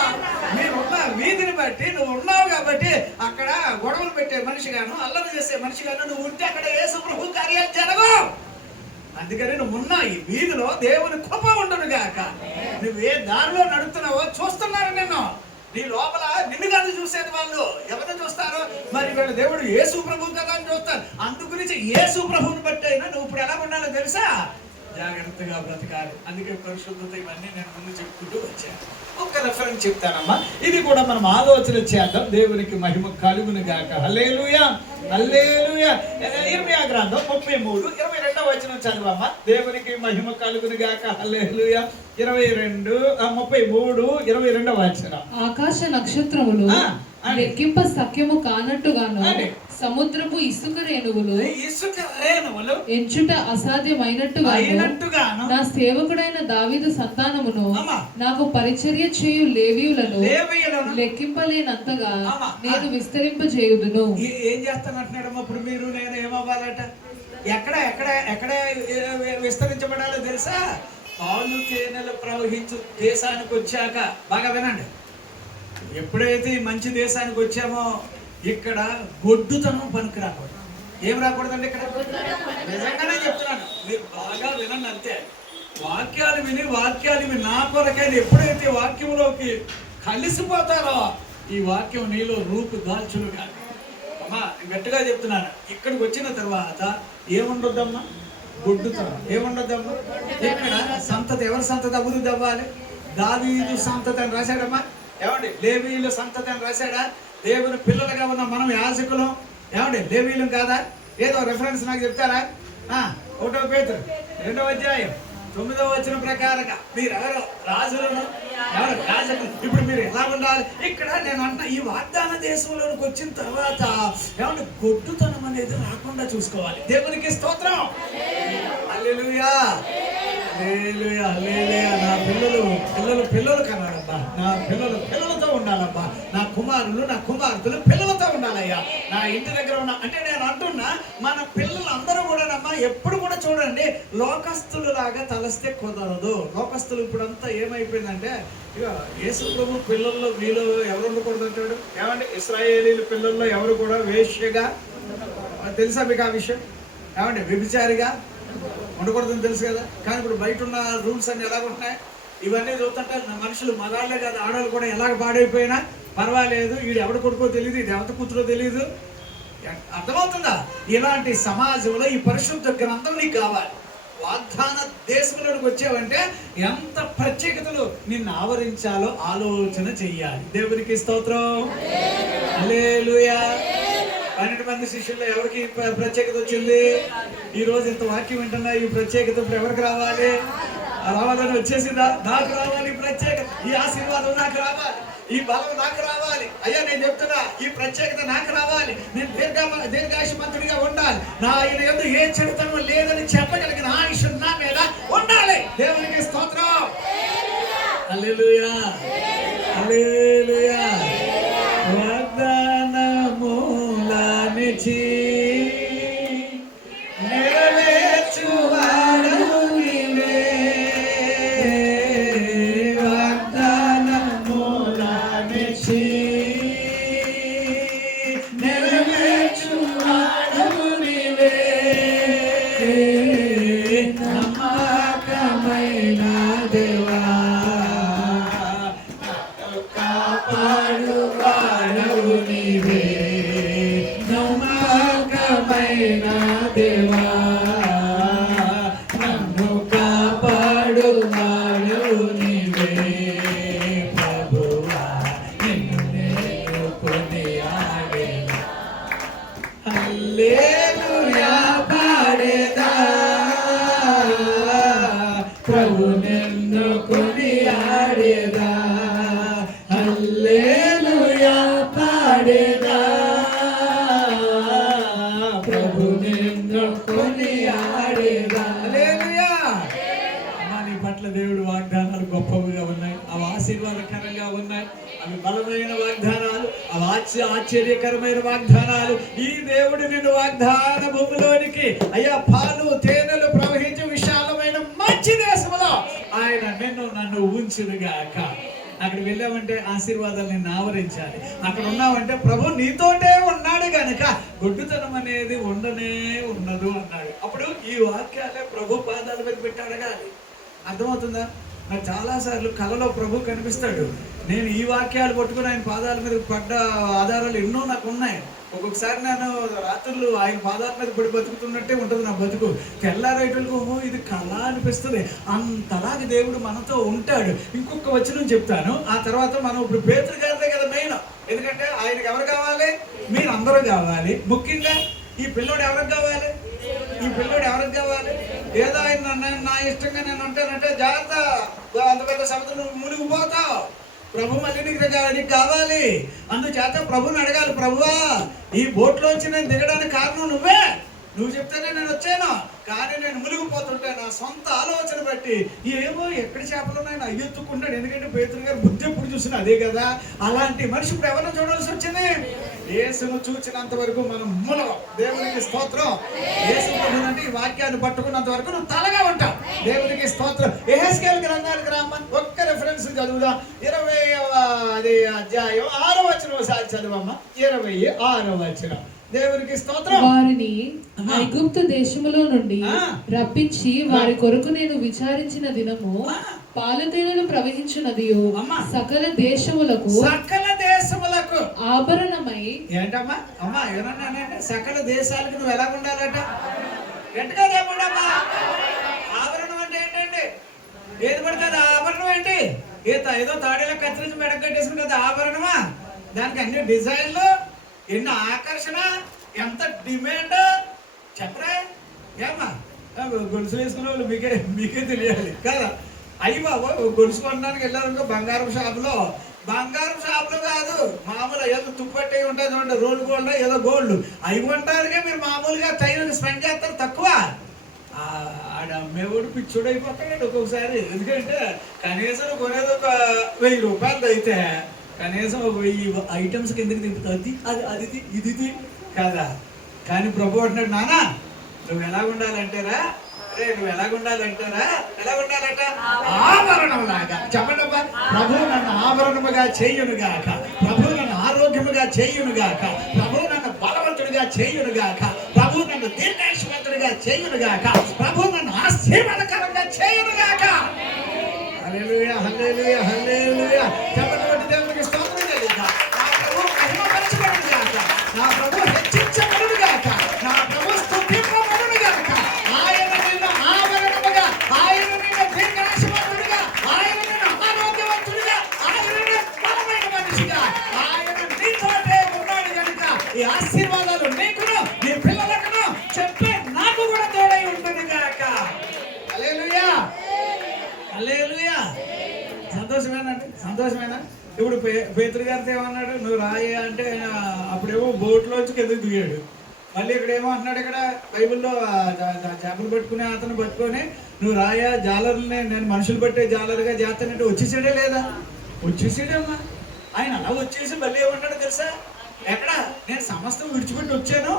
మీరున్న వీధిని బట్టి నువ్వు ఉన్నావు కాబట్టి అక్కడ గొడవలు పెట్టే మనిషి గాను, అల్లరి చేసే మనిషి గాను నువ్వు ఉంటే అక్కడ యేసు ప్రభు కార్యాలు జరగవు. అందుకని నువ్వు ఉన్న ఈ వీధిలో దేవుని కృప ఉండును గాక. నువ్వు ఏ దారిలో నడుస్తున్నావో చూస్తున్నారు నిన్ను. నీ లోపల నిన్ను కాదు చూసేది, వాళ్ళు ఎవరిని చూస్తారు? మరి వీళ్ళు దేవుడు యేసు ప్రభు కదా అని చూస్తారు. అందుగురించి యేసు ప్రభువుని బట్టి అయినా నువ్వు ఇప్పుడు ఎలా ఉండాలో తెలుసా? జాగ్రత్తగా బ్రతకాలి. అందుకే పరిశుద్ధత ఇవన్నీ నేను ముందు చెప్పుకుంటూ వచ్చాను. ఒక్క రెఫరెన్స్ చెప్తానమ్మా, ఇది కూడా మనం ఆలోచన చేద్దాం. దేవునికి మహిమ కలుగును గాక. హల్లెలూయా, హల్లెలూయా. ఇర్మియా గ్రంథం 33:22 వచనం చదవమ్మా. దేవునికి మహిమ కలుగును గాక. హల్లెలూయా. 33:22 వచనం. ఆకాశ నక్షత్రములు లెక్కింప సఖ్యము కానట్టుగాను, సముద్రపు ఇసుక రేణువులు ఎంచుట అసాధ్యమైనట్టుగాను నా సేవకుడైన దావీదు సంతానమును నాకు పరిచర్య చేయు లేవీయులను లెక్కింపలేనంతగా నేను విస్తరింపజేయుదును. ఏం చేస్తానంటున్నాడమ్మా? ఇప్పుడు మీరు నేను ఏమవ్వాలట? ఎక్కడ ఎక్కడ ఎక్కడ విస్తరించబడాలో తెలుసా? పాలు తేనెలు ప్రవహించు దేశానికి వచ్చాక, బాగా వినండి, ఎప్పుడైతే ఈ మంచి దేశానికి వచ్చామో ఇక్కడ గొడ్డుతనం పనికి రాకూడదు. ఏం రాకూడదండి ఇక్కడ? నిజంగానే చెప్తున్నాను, మీరు బాగా వినండి అంతే. వాక్యాలు విని నా కొరకైనా ఎప్పుడైతే వాక్యంలోకి కలిసిపోతారో ఈ వాక్యం నీలో రూపు దాల్చును కాదు. అమ్మా గట్టిగా చెప్తున్నాను, ఇక్కడికి వచ్చిన తర్వాత ఏముండొద్దమ్మా? గొడ్డుతనం ఏముండొద్దమ్మా? ఇక్కడ సంతతి, ఎవరి సంతతి అభివృద్ధి అవ్వాలి? దావీదు సంతతి అని రాశాడమ్మా. ఏమండి? లేవీయుల సంతతి అని రాశాడా? దేవుని పిల్లలుగా ఉన్న మనం యాజకులం ఏమండి లేవీయులం కాదా? ఏదో రెఫరెన్స్ నాకు చెప్తారా? 1 పేతురు 2వ అధ్యాయం 9వ వచనం ప్రకారంగా మీరెవరు? రాజులను. ఎవరు? యాజకులు. ఇప్పుడు మీరు ఎలా ఉండాలి? ఇక్కడ నేను అంట ఈ వాగ్దాన దేశంలోకి వచ్చిన తర్వాత ఏమంటే గొడ్డుతనం అనేది రాకుండా చూసుకోవాలి. దేవునికి స్తోత్రం. హల్లెలూయా, హల్లెలూయా, హల్లెలూయా. నా పిల్లలు కనాలబ్బా. నా పిల్లలతో ఉండాలబ్బా. నా కుమార్తెలు పిల్లలతో ఉండాలయ్యా. నా ఇంటి దగ్గర ఉన్న అంటే నేను అంటున్నా, మన పిల్లలు అందరూ కూడానమ్మా ఎప్పుడు కూడా చూడండి, లోకస్తులు లాగా తలస్తే కుదరదు. లోకస్తులు ఇప్పుడంతా ఏమైపోయిందంటే, ఇక యేసు ప్రభు పిల్లల్లో మీలో ఎవరు ఉండకూడదు అంటాడు. ఏమంటే ఇశ్రాయేలీల పిల్లల్లో ఎవరు కూడా వేశ్యగా, తెలుసా మీకు ఆ విషయం? ఏమంటే వ్యభిచారిగా ఉండకూడదని తెలుసు కదా. కానీ ఇప్పుడు బయట ఉన్న రూల్స్ అన్ని ఎలా ఉంటున్నాయి? ఇవన్నీ చూస్తుంటే మనుషులు మగాళ్ళే కాదు ఆడవాళ్ళు కూడా ఎలాగ పాడైపోయినా పర్వాలేదు, వీడు ఎవడు కొడుకో తెలియదు, ఇది ఎవరి కూతురో తెలియదు. అర్థమవుతుందా? ఇలాంటి సమాజంలో ఈ పరిశుద్ధ గ్రంథం నీకు కావాలి. వాగ్దాన దేశంలోకి వచ్చావంటే ఎంత ప్రత్యేకతలు నిన్ను ఆవరించాలో ఆలోచన చెయ్యాలి. దేవునికి స్తోత్రం. హల్లెలూయా. 12 మంది శిష్యుల్లో ఎవరికి ప్రత్యేకత వచ్చింది? ఈ రోజు ఇంత వాక్యం వింటున్నా, ఈ ప్రత్యేకత ఇప్పుడు ఎవరికి రావాలి? రావాలని వచ్చేసిందా? నాకు రావాలి ఈ ప్రత్యేకత, ఈ ఆశీర్వాదం నాకు రావాలి, ఈ బలం నాకు రావాలి. అయ్యా నేను చెప్తున్నా, ఈ ప్రత్యేకత నాకు రావాలి. నేను దీర్ఘాయుష్మంతుడిగా ఉండాలి. నా ఆయన యందు ఏ చెడుతనం లేదని చెప్పగలిగిన ఆయుష్ నా మీద ఉండాలి. దేవునికి స్తోత్రం. హల్లెలూయా, హల్లెలూయా. వాగ్దానములనిచి నెరవేర్చువాడవు నీవే. వాగ్దానములనిచి నెరవేర్చువాడవు నీవే. నమ్మకమైన దేవా, నా దేవా నన్ను కాపాడువాడు నీవే ప్రభువా నిన్ను నేను కొనియాడేదా హల్లెలూయా పాడేదా ప్రభు నిన్ను కొనియాడేదా హల్లెలూయా పాడేదా ప్రభు నిన్ను కొనియాడేదా హల్లెలూయా. అమ్మా, నీ పట్ల దేవుడు వాగ్దానాలు గొప్పవిగా ఉన్నాయి, అవి ఆశీర్వాదకరంగా ఉన్నాయి, అవి బలమైన వాగ్దానాలు, అవి ఆశ్చర్యకరమైన వాగ్దానాలు. ఈ దేవుడు నిన్ను వాగ్దాన భూమిలోనికి అయ్యా పాలు తేనెలు ప్రవహించే విశాలమైన మంచి దేశంలో ఆయన నిన్ను నన్ను ఉంచునుగాక. అక్కడ వెళ్ళామంటే ఆశీర్వాదాలు నిన్ను ఆవరించాలి. అక్కడ ఉన్నామంటే ప్రభు నీతోటే ఉన్నాడు గనక గొడ్డుతనం అనేది ఉండనే ఉండదు అన్నాడు. అప్పుడు ఈ వాక్యాలే ప్రభు పాదాల మీద పెట్టి అడగాలి. అర్థమవుతుందా? నాకు చాలాసార్లు కలలో ప్రభు కనిపిస్తాడు. నేను ఈ వాక్యాలు పట్టుకుని ఆయన పాదాల మీద పడ్డ ఆధారాలు ఎన్నో నాకు ఉన్నాయి. ఒక్కొక్కసారి నేను రాత్రులు ఆయన పాదాల మీద పడి బతుకుతున్నట్టే ఉంటుంది నా బతుకు. తెల్లారేటలకు ఇది కళ అనిపిస్తుంది. అంతలాగా దేవుడు మనతో ఉంటాడు. ఇంకొక వచనం చెప్తాను, ఆ తర్వాత మనం ఇప్పుడు పేతురు గారిదే కదా మెయిన్. ఎందుకంటే ఆయనకి ఎవరు కావాలి? మీరు అందరూ కావాలి. ముఖ్యంగా ఈ పిల్లోడు ఎవరికి కావాలి? ఈ పిల్లోడు ఎవరికి కావాలి? ఏదో ఆయన నా ఇష్టంగా నేను ఉంటానంటే జాగ్రత్త, అంత పెద్ద సముద్రం మునిగిపోతావు. ప్రభు మళ్ళీ నీకు కావాలి. అందుచేత ప్రభుని అడగాలి, ప్రభువా ఈ బోట్లోంచి నేను దిగడానికి కారణం నువ్వే, నువ్వు చెప్తేనే నేను వచ్చాను, కానీ నేను మునిగిపోతుంటే నా సొంత ఆలోచన బట్టి ఏమో ఎక్కడి చేపలు ఉన్నాయని అయ్యెత్తుకుంటాడు. ఎందుకంటే పేతురు గారు బుద్ధి ఎప్పుడు చూసినా అదే కదా. అలాంటి మనిషి ఇప్పుడు ఎవరిని చూడాల్సి వచ్చింది? యేసును చూచినంత వరకు మనం మూలం. దేవునికి స్తోత్రం. యేసు ప్రభు అంటే ఈ వాక్యాన్ని పట్టుకున్నంత వరకు నువ్వు తలగా ఉంటావు. దేవునికి స్తోత్రం. యెహెజ్కేలు గ్రంథానికి రామ్మని ఒక్క రెఫరెన్స్ చదువుదాం. 20వ అధ్యాయం 6వ వచనం ఒకసారి చదువమ్మా. 26వ వచనం. దేవునికి స్తోత్రం. వారిని ఐగుప్తు దేశములో నుండి రప్పించి వారి కొరకు నేను విచారించిన దినము పాలతేనెలు ప్రవహించున్నదియు సకల దేశములకు ఆభరణమై. ఏంటమ్మా అమ్మా ఏమన్నా సకల దేశాలకు నువ్వు ఎలా ఉండాలట? ఎంటకాదేమమ్మా ఆభరణం అంటే ఏంటండి? ఏది పడుతుంది ఆభరణం ఏంటి? ఏదో తాడేలా కత్తిరించి మెడగట్టేసుకుని కదా ఆభరణమా? దానికి అన్ని డిజైన్లు, ఎన్ని ఆకర్షణ, ఎంత డిమాండ్ చెప్పరా? ఏమ్మా గొలుసులు వేసుకునే వాళ్ళు మీకే తెలియాలి కదా. అయ్యి బాబు గొలుసు కొనడానికి వెళ్ళారనుకో బంగారం షాపులో కాదు, మామూలు ఏదో తుప్పట్టి ఉంటుంది చూడండి, రోల్ గోల్డ్ ఏదో గోల్డ్, అవి కొనడానికే మీరు మామూలుగా టైం స్పెండ్ చేస్తారు తక్కువ. ఆడ అమ్మేవాడు పిచ్చోడు అయిపోతాడు ఒక్కొక్కసారి. ఎందుకంటే కనీసం కొనేది ఒక 1000 రూపాయలు అయితే కనీసం 1000 ఐటమ్స్ కిందకి దింపుతుంది. అది ఇది కదా. కానీ ప్రభు అంటున్నాడు, నానా నువ్వు ఎలా ఉండాలంటారా? నువ్వు ఎలా ఉండాలంటారా? ఎలా ఉండాలంట? ఆభరణం లాగా. చెప్పండి అబ్బా. ప్రభు నన్ను ఆభరణముగా చేయునుగాక, ప్రభు నన్ను ఆరోగ్యముగా చేయునుగాక, ప్రభు నన్ను బలవంతుడిగా చేయునుగాక, ప్రభు నన్ను దీర్ఘాయుష్మంతుడిగా చేయునుగాక, ప్రభు నన్ను ఆశీర్వాదకరంగా చేయునుగాక. హల్లెలూయా హల్లెలూయా హల్లెలూయా. చెప్పండి దేవునికి స్తోత్రం చెల్లిద్దాం. నా ప్రభు మహిమపరచబడునుగాక, నా ప్రభు హెచ్చించబడునుగాక, నా ప్రభు స్తుతింపబడునుగాక. ఆయన నిన్ను ఆభరణముగా, ఆయన నిన్ను దీర్ఘాయుష్మంతుడిగా, ఆయన నిన్ను ఆరోగ్యవంతుడిగా, ఆయన నిన్ను బలమైన మనిషిగా, ఆయన నీతోటే ఉన్నాడు కనుక ఈ ఆశీర్వాదాలు నీకును నీ పిల్లలకును చెప్పే నాకు కూడా తోడై ఉండునుగాక. హల్లెలూయా హల్లెలూయా. సంతోషమేనండి, సంతోషమేనా? ఇప్పుడు పేతురు గారితో ఏమన్నాడు? నువ్వు రాయ అంటే అప్పుడేమో బోట్లోంచి కిందకు దిగాడు. మళ్ళీ ఇక్కడ ఏమో అంటున్నాడు, ఇక్కడ బైబిల్లో చేపలు పట్టుకునే అతను పట్టుకొని నువ్వు రాయ జాలర్ని నేను మనుషులు పట్టే జాలరుగా చేస్తానంటే వచ్చేసాడే లేదా? వచ్చేసాడమ్మా. ఆయన అలా వచ్చేసి మళ్ళీ ఏమన్నాడు తెలుసా? ఎక్కడ నేను సమస్తం విడిచిపెట్టి వచ్చాను,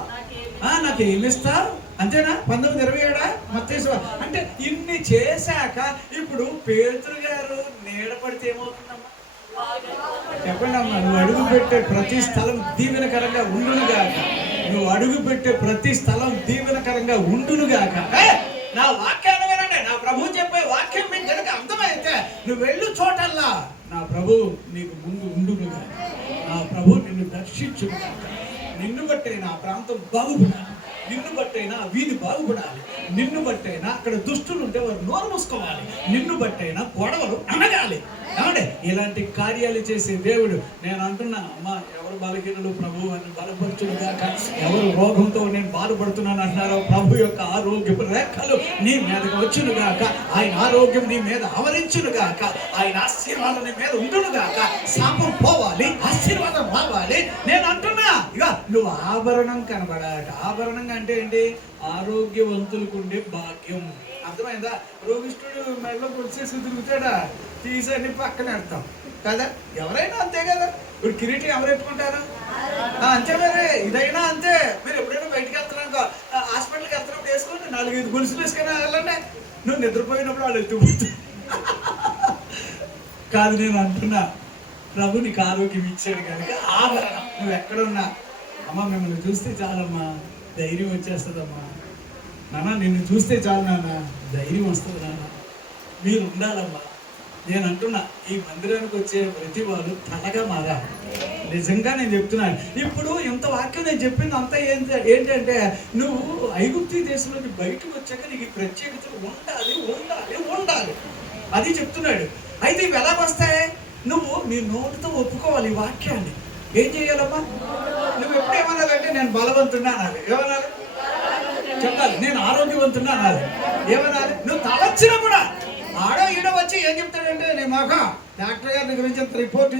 నాకు ఏమిస్తావు అంతేనా? 19:27 మత్తయి. అంటే ఇన్ని చేశాక ఇప్పుడు పేతురు గారు నీడ పడితే ఏమవుతుందమ్మా? చెప్పండి అమ్మా. నువ్వు అడుగు పెట్టే ప్రతి స్థలం దీవెనకరంగా ఉండునుగాక. నువ్వు అడుగు పెట్టే ప్రతి స్థలం దీవెనకరంగా ఉండునుగాక. నా వాక్యాన్ని వినండి. నా ప్రభు చెప్పే వాక్యం మీకు కనుక అర్థమైతే నువ్వు వెళ్ళు చోటల్లా నా ప్రభు నీకు ముందు ఉండునుగాక, నా ప్రభు నిన్ను దర్శించునుగాక, నిన్ను బట్టి నా ప్రాంతం బాగుపడాలి. నిన్ను బట్టైనా వీధి బాగుపడాలి, నిన్ను బట్టైనా అక్కడ దుష్టులు ఉంటే వారు నోరు మూసుకోవాలి, నిన్ను బట్టైనా గొడవలు అనగాలి. ఏమంటే ఇలాంటి కార్యాలు చేసే దేవుడు. నేను అంటున్నా, అమ్మ ఎవరు బలహీనులు ప్రభు అని బలపరచును గాక, ఎవరు రోగంతో నేను బాధపడుతున్నాను అంటున్నారో ప్రభు యొక్క ఆరోగ్యపు రేఖలు నీ మీదకి వచ్చును గాక, ఆయన ఆరోగ్యం నీ మీద ఆవరించును గాక, ఆయన ఆశీర్వాదం నీ మీద ఉండును గాక. శాపం పోవాలి, ఆశీర్వాదం రావాలి. నేను అంటున్నా, ఇక నువ్వు ఆభరణం కనబడాట. ఆభరణం అంటే ఏంటి? ఆరోగ్యవంతులకు ఉండే భాగ్యం. అర్థమైందా? రోగిష్ఠుడు మెడలో వచ్చేసి తిరుగుతాడా, తీసని పక్కన పెడతాం కదా. ఎవరైనా అంతే కదా. ఇప్పుడు కిరీటం ఎవరు పెట్టుకుంటారు? అంతే మరి. ఇదైనా అంతే. మీరు ఎప్పుడైనా బయటికి వెళ్తున్నాను, హాస్పిటల్కి వెళ్తున్నప్పుడు వేసుకోండి, 4-5 గొలుసులు వేసుకొని వెళ్ళండి. నువ్వు నిద్రపోయినప్పుడు వాళ్ళు ఎత్తుకుపోతు కాదు. నేను అంటున్నా, ప్రభు నీకు ఆరోగ్యం ఇచ్చాడు కనుక ఆభరణం. నువ్వు ఎక్కడున్నా, అమ్మ మిమ్మల్ని చూస్తే చాలమ్మా ధైర్యం వచ్చేస్తుందమ్మా. నాన్న నిన్ను చూస్తే చాలు నాన్న ధైర్యం వస్తుంది. నాన్న మీరు ఉండాలమ్మా. నేను అంటున్నా, ఈ మందిరానికి వచ్చే ప్రతి వాళ్ళు తలగా మారాలి. నిజంగా నేను చెప్తున్నాను. ఇప్పుడు ఇంత వాక్యం నేను చెప్పింది అంతా ఏంటంటే, నువ్వు ఐగుప్తీ దేశంలోకి బయటకు వచ్చాక నీకు ప్రత్యేకతలు ఉండాలి ఉండాలి ఉండాలి, అది చెప్తున్నాడు. అయితే ఇవి ఎలా వస్తాయి? నువ్వు నీ నోటితో ఒప్పుకోవాలి ఈ వాక్యాన్ని. ఏం చేయాలమ్మా? నువ్వు ఎప్పుడు ఏమనాలంటే నేను బలవంతున్నా అనాలి. ఏమనాలి? చెప్పాలి. నేను ఆరోగ్యవంతున్నా అనాలి. ఏమనాలి? నువ్వు తలొచ్చినా కూడా ఆడో ఈడో వచ్చి ఏం చెప్తాడంటే, నీ మాక డాక్టర్ గారిని గురించి రిపోర్ట్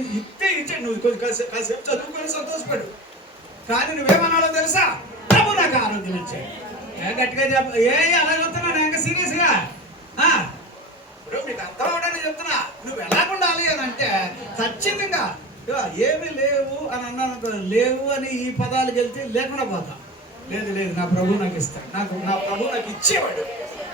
ఇచ్చే నువ్వు కాసేపు చదువుకొని సంతోషపడు. కానీ నువ్వేమనాలో తెలుసా? ప్రభు నాకు ఆరోగ్యం ఇచ్చాడు. గట్టిగా చెప్ప. అలాగొస్తున్నాను ఇంకా సీరియస్గా. ఇప్పుడు మీకు అర్థం అవడానికి చెప్తున్నా. నువ్వు ఎలాగుండాలి అని అంటే, ఖచ్చితంగా ఏమీ లేవు అని అన్నాను. లేవు అని ఈ పదాలకు వెళ్తే లేకుండా పోతా. లేదు లేదు, నా ప్రభు నాకు ఇస్తాడు. నా ప్రభు నాకు ఇచ్చేవాడు,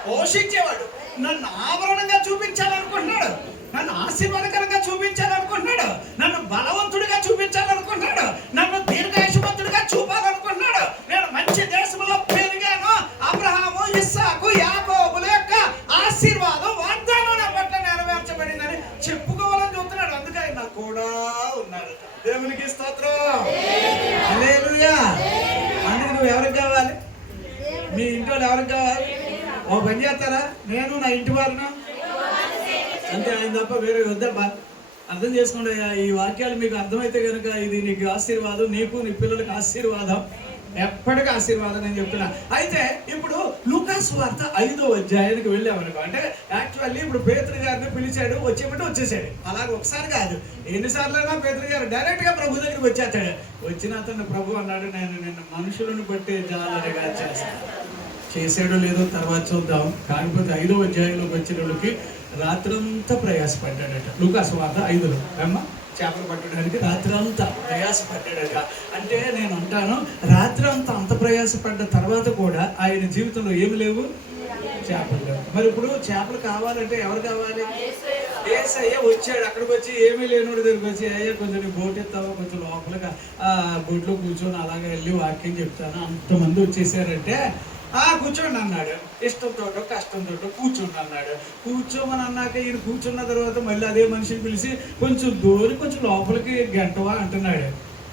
పోషించేవాడు, నన్ను ఆభరణంగా చూపించాలనుకుంటున్నాడు, నన్ను ఆశీర్వాదకరంగా చూపించాలనుకుంటున్నాడు, నన్ను బలవంతుడిగా చూపించాలనుకుంటున్నాడు, నన్ను దీర్ఘాయుష్మంతుడిగా చూపాలనుకుంటున్నాడు. నేను మంచి దేశంలో పెరిగాను. అబ్రహాము, ఇస్సాకు, యాకోబుల యొక్క ఆశీర్వాదం వాగ్దానం నా పట్ల నెరవేర్చబడిందని చెప్పుకోవాలని చూస్తున్నాడు. అందుకే ఆయన కూడా ఉన్నాడు. దేవునికి స్తోత్రం. హల్లెలూయా. అందుకు నువ్వు ఎవరికి కావాలి? మీ ఇంట్లో ఎవరికి కావాలి? ఓ పని చేస్తారా? నేను నా ఇంటి వారిను అంతే, ఆయన తప్ప వేరే వద్దబ్బా. అర్థం చేసుకోండి. ఈ వాక్యాలు మీకు అర్థమైతే కనుక ఇది నీకు ఆశీర్వాదం, నీకు నీ పిల్లలకు ఆశీర్వాదం, ఎప్పటికీ ఆశీర్వాదం నేను చెప్తున్నా. అయితే ఇప్పుడు లూకాసు సువార్త 5వ అధ్యాయానికి వెళ్ళామనుకో. అంటే యాక్చువల్లీ ఇప్పుడు పేతురు గారిని పిలిచాడు, వచ్చేమంటే వచ్చేసాడు. అలాగే ఒకసారి కాదు, ఎన్నిసార్లైనా పేతురు గారు డైరెక్ట్ గా ప్రభు దగ్గరికి వచ్చేస్తాడు. వచ్చిన అతను ప్రభు అన్నాడు, నేను నిన్ను మనుషులను బట్టే జాలరిగా చేస్తాను. చేసాడో లేదో తర్వాత చూద్దాం. కాకపోతే 5వ అధ్యాయంలోకి వచ్చిన వాళ్ళకి రాత్రంతా ప్రయాసపడ్డాడట. లూకాసు సువార్త 5లో అమ్మా చేపలు పట్టడానికి రాత్రంతా ప్రయాసపడ్డాడట. అంటే నేను అంటాను, రాత్రంతా అంత ప్రయాసపడ్డ తర్వాత కూడా ఆయన జీవితంలో ఏమి లేవు, చేపలు లేవు. మరి ఇప్పుడు చేపలు కావాలంటే ఎవరు కావాలి? యేసయ్య వచ్చాడు. అక్కడికి వచ్చి ఏమీ లేనుడు దగ్గరికి వచ్చి, అయ్యా కొంచెం బోట్ ఎత్తావా, కొంచెం లోపలిగా బోట్లో కూర్చొని అలాగే వెళ్ళి వాక్యం చెప్తాను. అంతమంది వచ్చేసారంటే కూర్చోండి అన్నాడు. ఇష్టంతో కష్టంతో కూర్చోండి అన్నాడు. కూర్చోమని అన్నాక ఈయన కూర్చున్న తర్వాత మళ్ళీ అదే మనిషిని పిలిచి కొంచెం దూరి కొంచెం లోపలికి గంటవా అంటున్నాడు.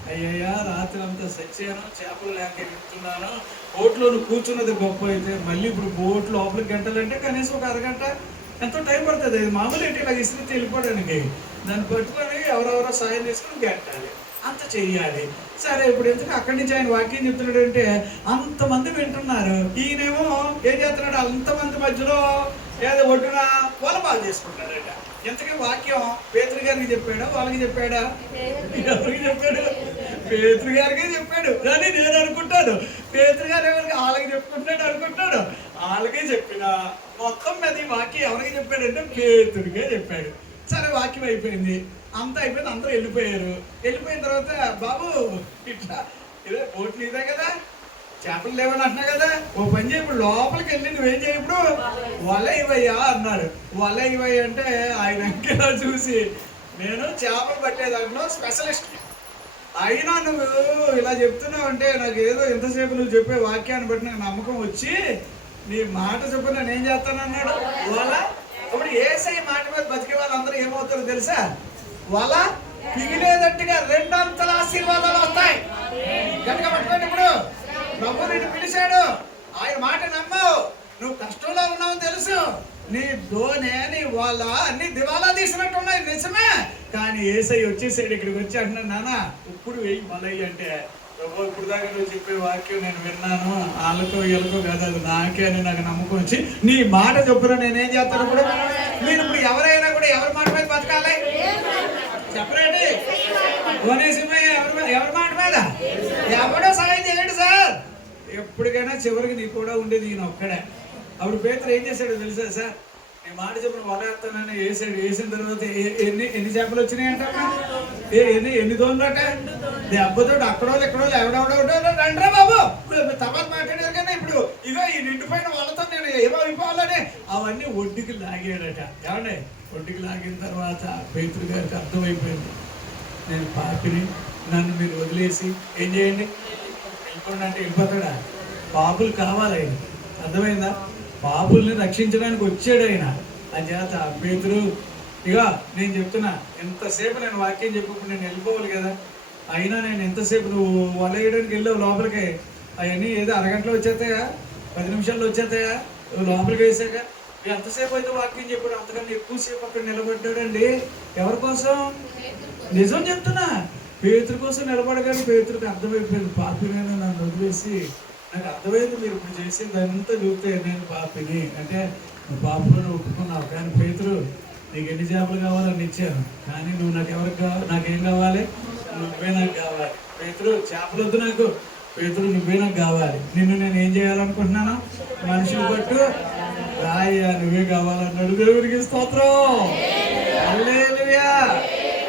అయ్యయ్యా రాత్రి అంతా సచ్చాను, చేపలు లేక ఎడుతున్నాను, బోట్లో నువ్వు కూర్చున్నది గొప్ప అయితే మళ్ళీ ఇప్పుడు బోట్ లోపలికి గంటలంటే కనీసం ఒక అరగంట ఎంతో టైం పడుతుంది. అది మామూలు ఏంటి ఇలా ఇసుకు వెళ్ళిపోవడానికి. దాన్ని పట్టుకొని ఎవరెవరో సాయం తీసుకొని గంటాలి, అంత చెయ్యాలి. సరే ఇప్పుడు ఎందుకు అక్కడి నుంచి ఆయన వాక్యం చెప్తున్నాడు అంటే, అంతమంది వింటున్నారు. ఈయనేమో ఏం చేస్తున్నాడు? అంతమంది మధ్యలో ఏదో ఒడ్డున వలపాలు చేసుకుంటాడట. ఎంతకీ వాక్యం పేతురు గారికి చెప్పాడా, వాళ్ళకి చెప్పాడా? ఎవరికి చెప్పాడు? పేతురు గారికే చెప్పాడు. కానీ నేను అనుకుంటాను పేతురు గారు ఎవరికి వాళ్ళకి చెప్పుకుంటాడు అనుకుంటాడు. వాళ్ళకే చెప్పిన మొత్తం మీద ఈ వాక్యం ఎవరికి చెప్పాడంటే పేతురికే చెప్పాడు. సరే వాక్యం అయిపోయింది, అంతా అయిపోయింది, అందరూ వెళ్ళిపోయారు. వెళ్ళిపోయిన తర్వాత బాబు ఇట్లా ఇదే బోట్లు ఇదే కదా, చేపలు లేవని అంటున్నా కదా, ఓ పని చేయి, ఇప్పుడు లోపలికి వెళ్ళి నువ్వేం చేయి, ఇప్పుడు వల ఇవయ్యా అన్నాడు. వల ఇవయ్య అంటే ఆయన ఇంకా చూసి, నేను చేపలు పట్టే దాంట్లో స్పెషలిస్ట్, అయినా నువ్వు ఇలా చెప్తున్నావు అంటే నాకు ఏదో ఎంతసేపు నువ్వు చెప్పే వాక్యాన్ని బట్టి నాకు నమ్మకం వచ్చి నీ మాట చెప్పు నేను ఏం చేస్తాను అన్నాడు. వల ఇప్పుడు ఏసై మాట మీద బతికే వాళ్ళందరూ ఏమవుతారో తెలుసా? వల పిగిలేదట్టుగా 2 అంతల ఆశీర్వాదాలు వస్తాయి. గట్టిగా పట్టుకోండి. ఇప్పుడు ప్రభు నిన్ను పిలిచాడు, తెలుసు నీ ధోని నీ వాళ్ళ అన్ని దివాలా తీసినట్టున్నాయి నిజమే. కానీ ఏసై వచ్చేసాడు ఇక్కడికి వచ్చి అంటున్నాడు, నాన్న ఇప్పుడు వెయ్యి మలయ్యి అంటే, ప్రభు ఇప్పుడు దాకా నువ్వు చెప్పే వాక్యం నేను విన్నాను, వాళ్ళకో వీళ్ళకో కాదు, అది నాకే అని నాకు నమ్మకం వచ్చి నీ మాట చెప్పురా నేనేం చేస్తాను కూడా. మీరు ఇప్పుడు ఎవరైనా కూడా ఎవరి మాట మీద బతకాలి చెప్పరేంటి? కోనేసిమయ్య ఎవరి మాట మీద? ఎవడో సాయం చేయండి సార్. ఎప్పటికైనా చివరికి నీ కూడా ఉండేది ఈయన ఒక్కడే. అప్పుడు పేతురు ఏం చేశాడు తెలుసా సార్? నీ మాట చెప్పిన వల వేస్తానని వేసాడు. వేసిన తర్వాత ఎన్ని చేపలు వచ్చినాయంట? ఎన్ని దోన్లట? దెబ్బతో అక్కడో ఎక్కడో ఎవడెవడో రండ్రా బాబు తర్వాత మాట్లాడారు కానీ ఇప్పుడు ఇదో ఈ నిండిపోయిన వాళ్ళతో నేను ఏమో అయిపోవాలని అవన్నీ ఒడ్డుకి లాగాడట. ఏమండి ఒడ్డుకి లాగిన తర్వాత పేతురు గారికి అర్థమైపోయింది, నేను పాపిని, నన్ను మీరు వదిలేసి ఏం చేయండి వెళ్ళిపోండి అంటే వెళ్ళిపోతాడా? పాపులు కావాలి ఆయన. అర్థమైందా? పాపుల్ని రక్షించడానికి వచ్చాడు ఆయన. అంచేత పేతురు ఇక నేను చెప్తున్నా, ఎంతసేపు నేను వాక్యం చెప్పినప్పుడు నేను వెళ్ళిపోవాలి కదా, అయినా నేను ఎంతసేపు నువ్వు వలయడానికి వెళ్ళావు లోపలికి, అవన్నీ ఏదో అరగంటలో వచ్చేస్తాయా, 10 నిమిషాల్లో వచ్చేస్తాయా నువ్వు లోపలికి వేసాక? ఎంతసేపు అయితే వాక్యం చెప్పాడు, అంతకన్నా ఎక్కువసేపు అక్కడ నిలబడ్డాడండి. ఎవరి కోసం? నిజం చెప్తున్నా, పేతురు కోసం నిలబడగానే పేతురికి అర్థమైపోయింది, పాపినైనా నన్ను వదిలేసి నాకు అర్థమైంది మీరు ఇప్పుడు చేసింది అంతా చూస్తే నేను పాపిని అంటే నువ్వు పాపలను ఒప్పుకున్నావు. కానీ పేతురు నీకు ఎన్ని చేపలు కావాలని ఇచ్చాను, కానీ నువ్వు నాకేం కావాలి? నువ్వే నాకు కావాలి. పేతురు చేపలు వద్దు నాకు, పేతురు నువ్వే నాకు కావాలి. నిన్ను నేను ఏం చేయాలనుకుంటున్నాను? మనుషులు పట్టు రాయ్యా, నువ్వే కావాలన్నాడు. దేవుడికి స్తోత్రం. హల్లెలూయా.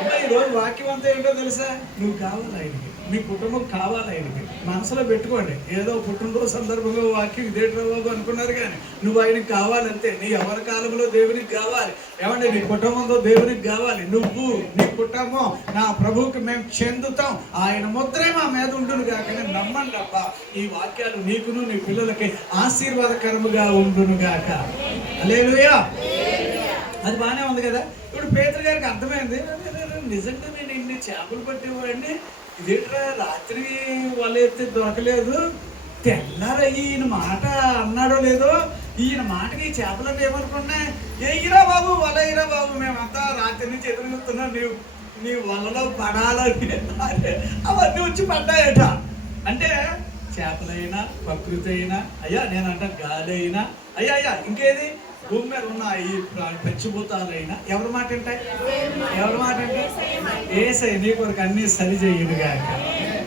అమ్మా ఈరోజు వాక్యం అంతా ఏంటో తెలుసా? నువ్వు కావాలి ఆయనకి, నీ కుటుంబం కావాలి ఆయనకి. మనసులో పెట్టుకోండి. ఏదో పుట్టినరోజు సందర్భంగా వాక్యం ఇదేట్రా బాబు అనుకున్నారు కానీ నువ్వు ఆయనకి కావాలంతే. నీ ఎవరి కాలంలో దేవునికి కావాలి. ఏమంటే నీ కుటుంబంతో దేవునికి కావాలి. నువ్వు నీ కుటుంబం నా ప్రభువుకి మేము చెందుతాం, ఆయన ముద్రే మా మీద ఉండును గాక. నమ్మండి అబ్బా, ఈ వాక్యాలు నీకును నీ పిల్లలకి ఆశీర్వాదకరముగా ఉండును గాక. హల్లెలూయా. అది బాగానే ఉంది కదా. ఇప్పుడు పేతురు గారికి అర్థమైంది, నిజంగా నేను ఇన్ని చేపలు పట్టేవాడిని, ఇదేట్రా రాత్రి వల ఎత్తే దొరకలేదు, తెల్లార ఈయన మాట అన్నాడో లేదో, ఈయన మాటకి చేపలను ఏమనుకున్నా, ఎయ్యిరా బాబు వల ఎయ్యిరా బాబు, మేమంతా రాత్రి నుంచి ఎదురుగుతున్నాం నీ వలలో పడాలని. అవన్నీ వచ్చి పడ్డాయట. అంటే చేపలైనా ప్రకృతి అయినా, అయ్యా నేనంట గాలి అయినా, అయ్యా ఇంకేది భూమి మీద ఉన్న ఈ పంచభూతాలైనా ఎవరి మాట ఉంటాయి? ఎవరి మాట అంటే ఏసై నీ కొరకు అన్ని సరి చేయును గాక,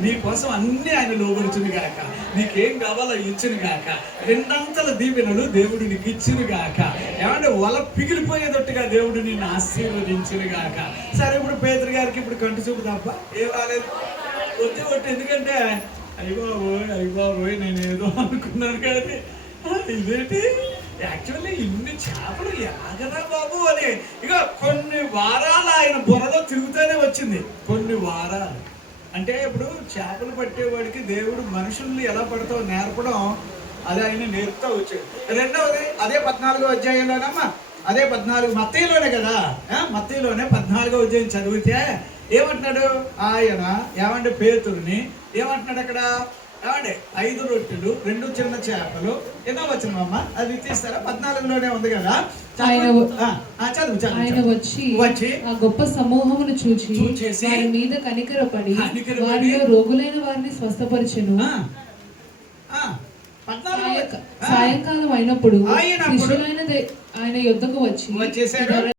నీ కోసం అన్ని ఆయన లోబడుచును గాక, నీకేం కావాలో ఇచ్చును గాక, 2 అంతల దీవెనలు దేవుడు నీకు ఇచ్చును గాక. ఏమంటే వల పిగిలిపోయేటట్టుగా దేవుడు నిన్ను ఆశీర్వదించును గాక. సరే ఇప్పుడు పేతురు గారికి ఇప్పుడు కంటి చూపు తప్ప ఏం రాలేదు, వచ్చి ఎందుకంటే అయ్యబాబోయ్ నేను ఏదో అనుకున్నాను కానీ ఇదేంటి యాక్చువల్లీ ఇన్ని చేపలు ఎలాగరా బాబు అని. ఇక కొన్ని వారాలు ఆయన బుర్రలో తిరుగుతూనే వచ్చింది. కొన్ని వారాలు అంటే ఇప్పుడు చేపలు పట్టేవాడికి దేవుడు మనుషుల్ని ఎలా పడతావు నేర్పడం, అది ఆయన నేర్పుతా వచ్చాడు. రెండవది అదే 14వ అధ్యాయంలోనమ్మా, అదే 14 మత్తయిలోనే కదా, మత్తయిలోనే 14వ అధ్యాయం చదివితే ఏమంటున్నాడు ఆయన? ఏమంటే పేతురుని ఏమంటున్నాడు అక్కడ? ఏమండి 5 రొట్టెలు 2 చిన్న చేపలు. ఎన్నో వచ్చిన అమ్మ అది తీస్తారా? 14లోనే ఉంది కదా. ఆయన వచ్చి ఆ గొప్ప సమూహమును చూచి వారి మీద కనికరపడి వారిలో రోగులైన వారిని స్వస్థపరిచెను. సాయంకాలం అయినప్పుడు శిష్యులైన ఆయన యొద్దకు వచ్చి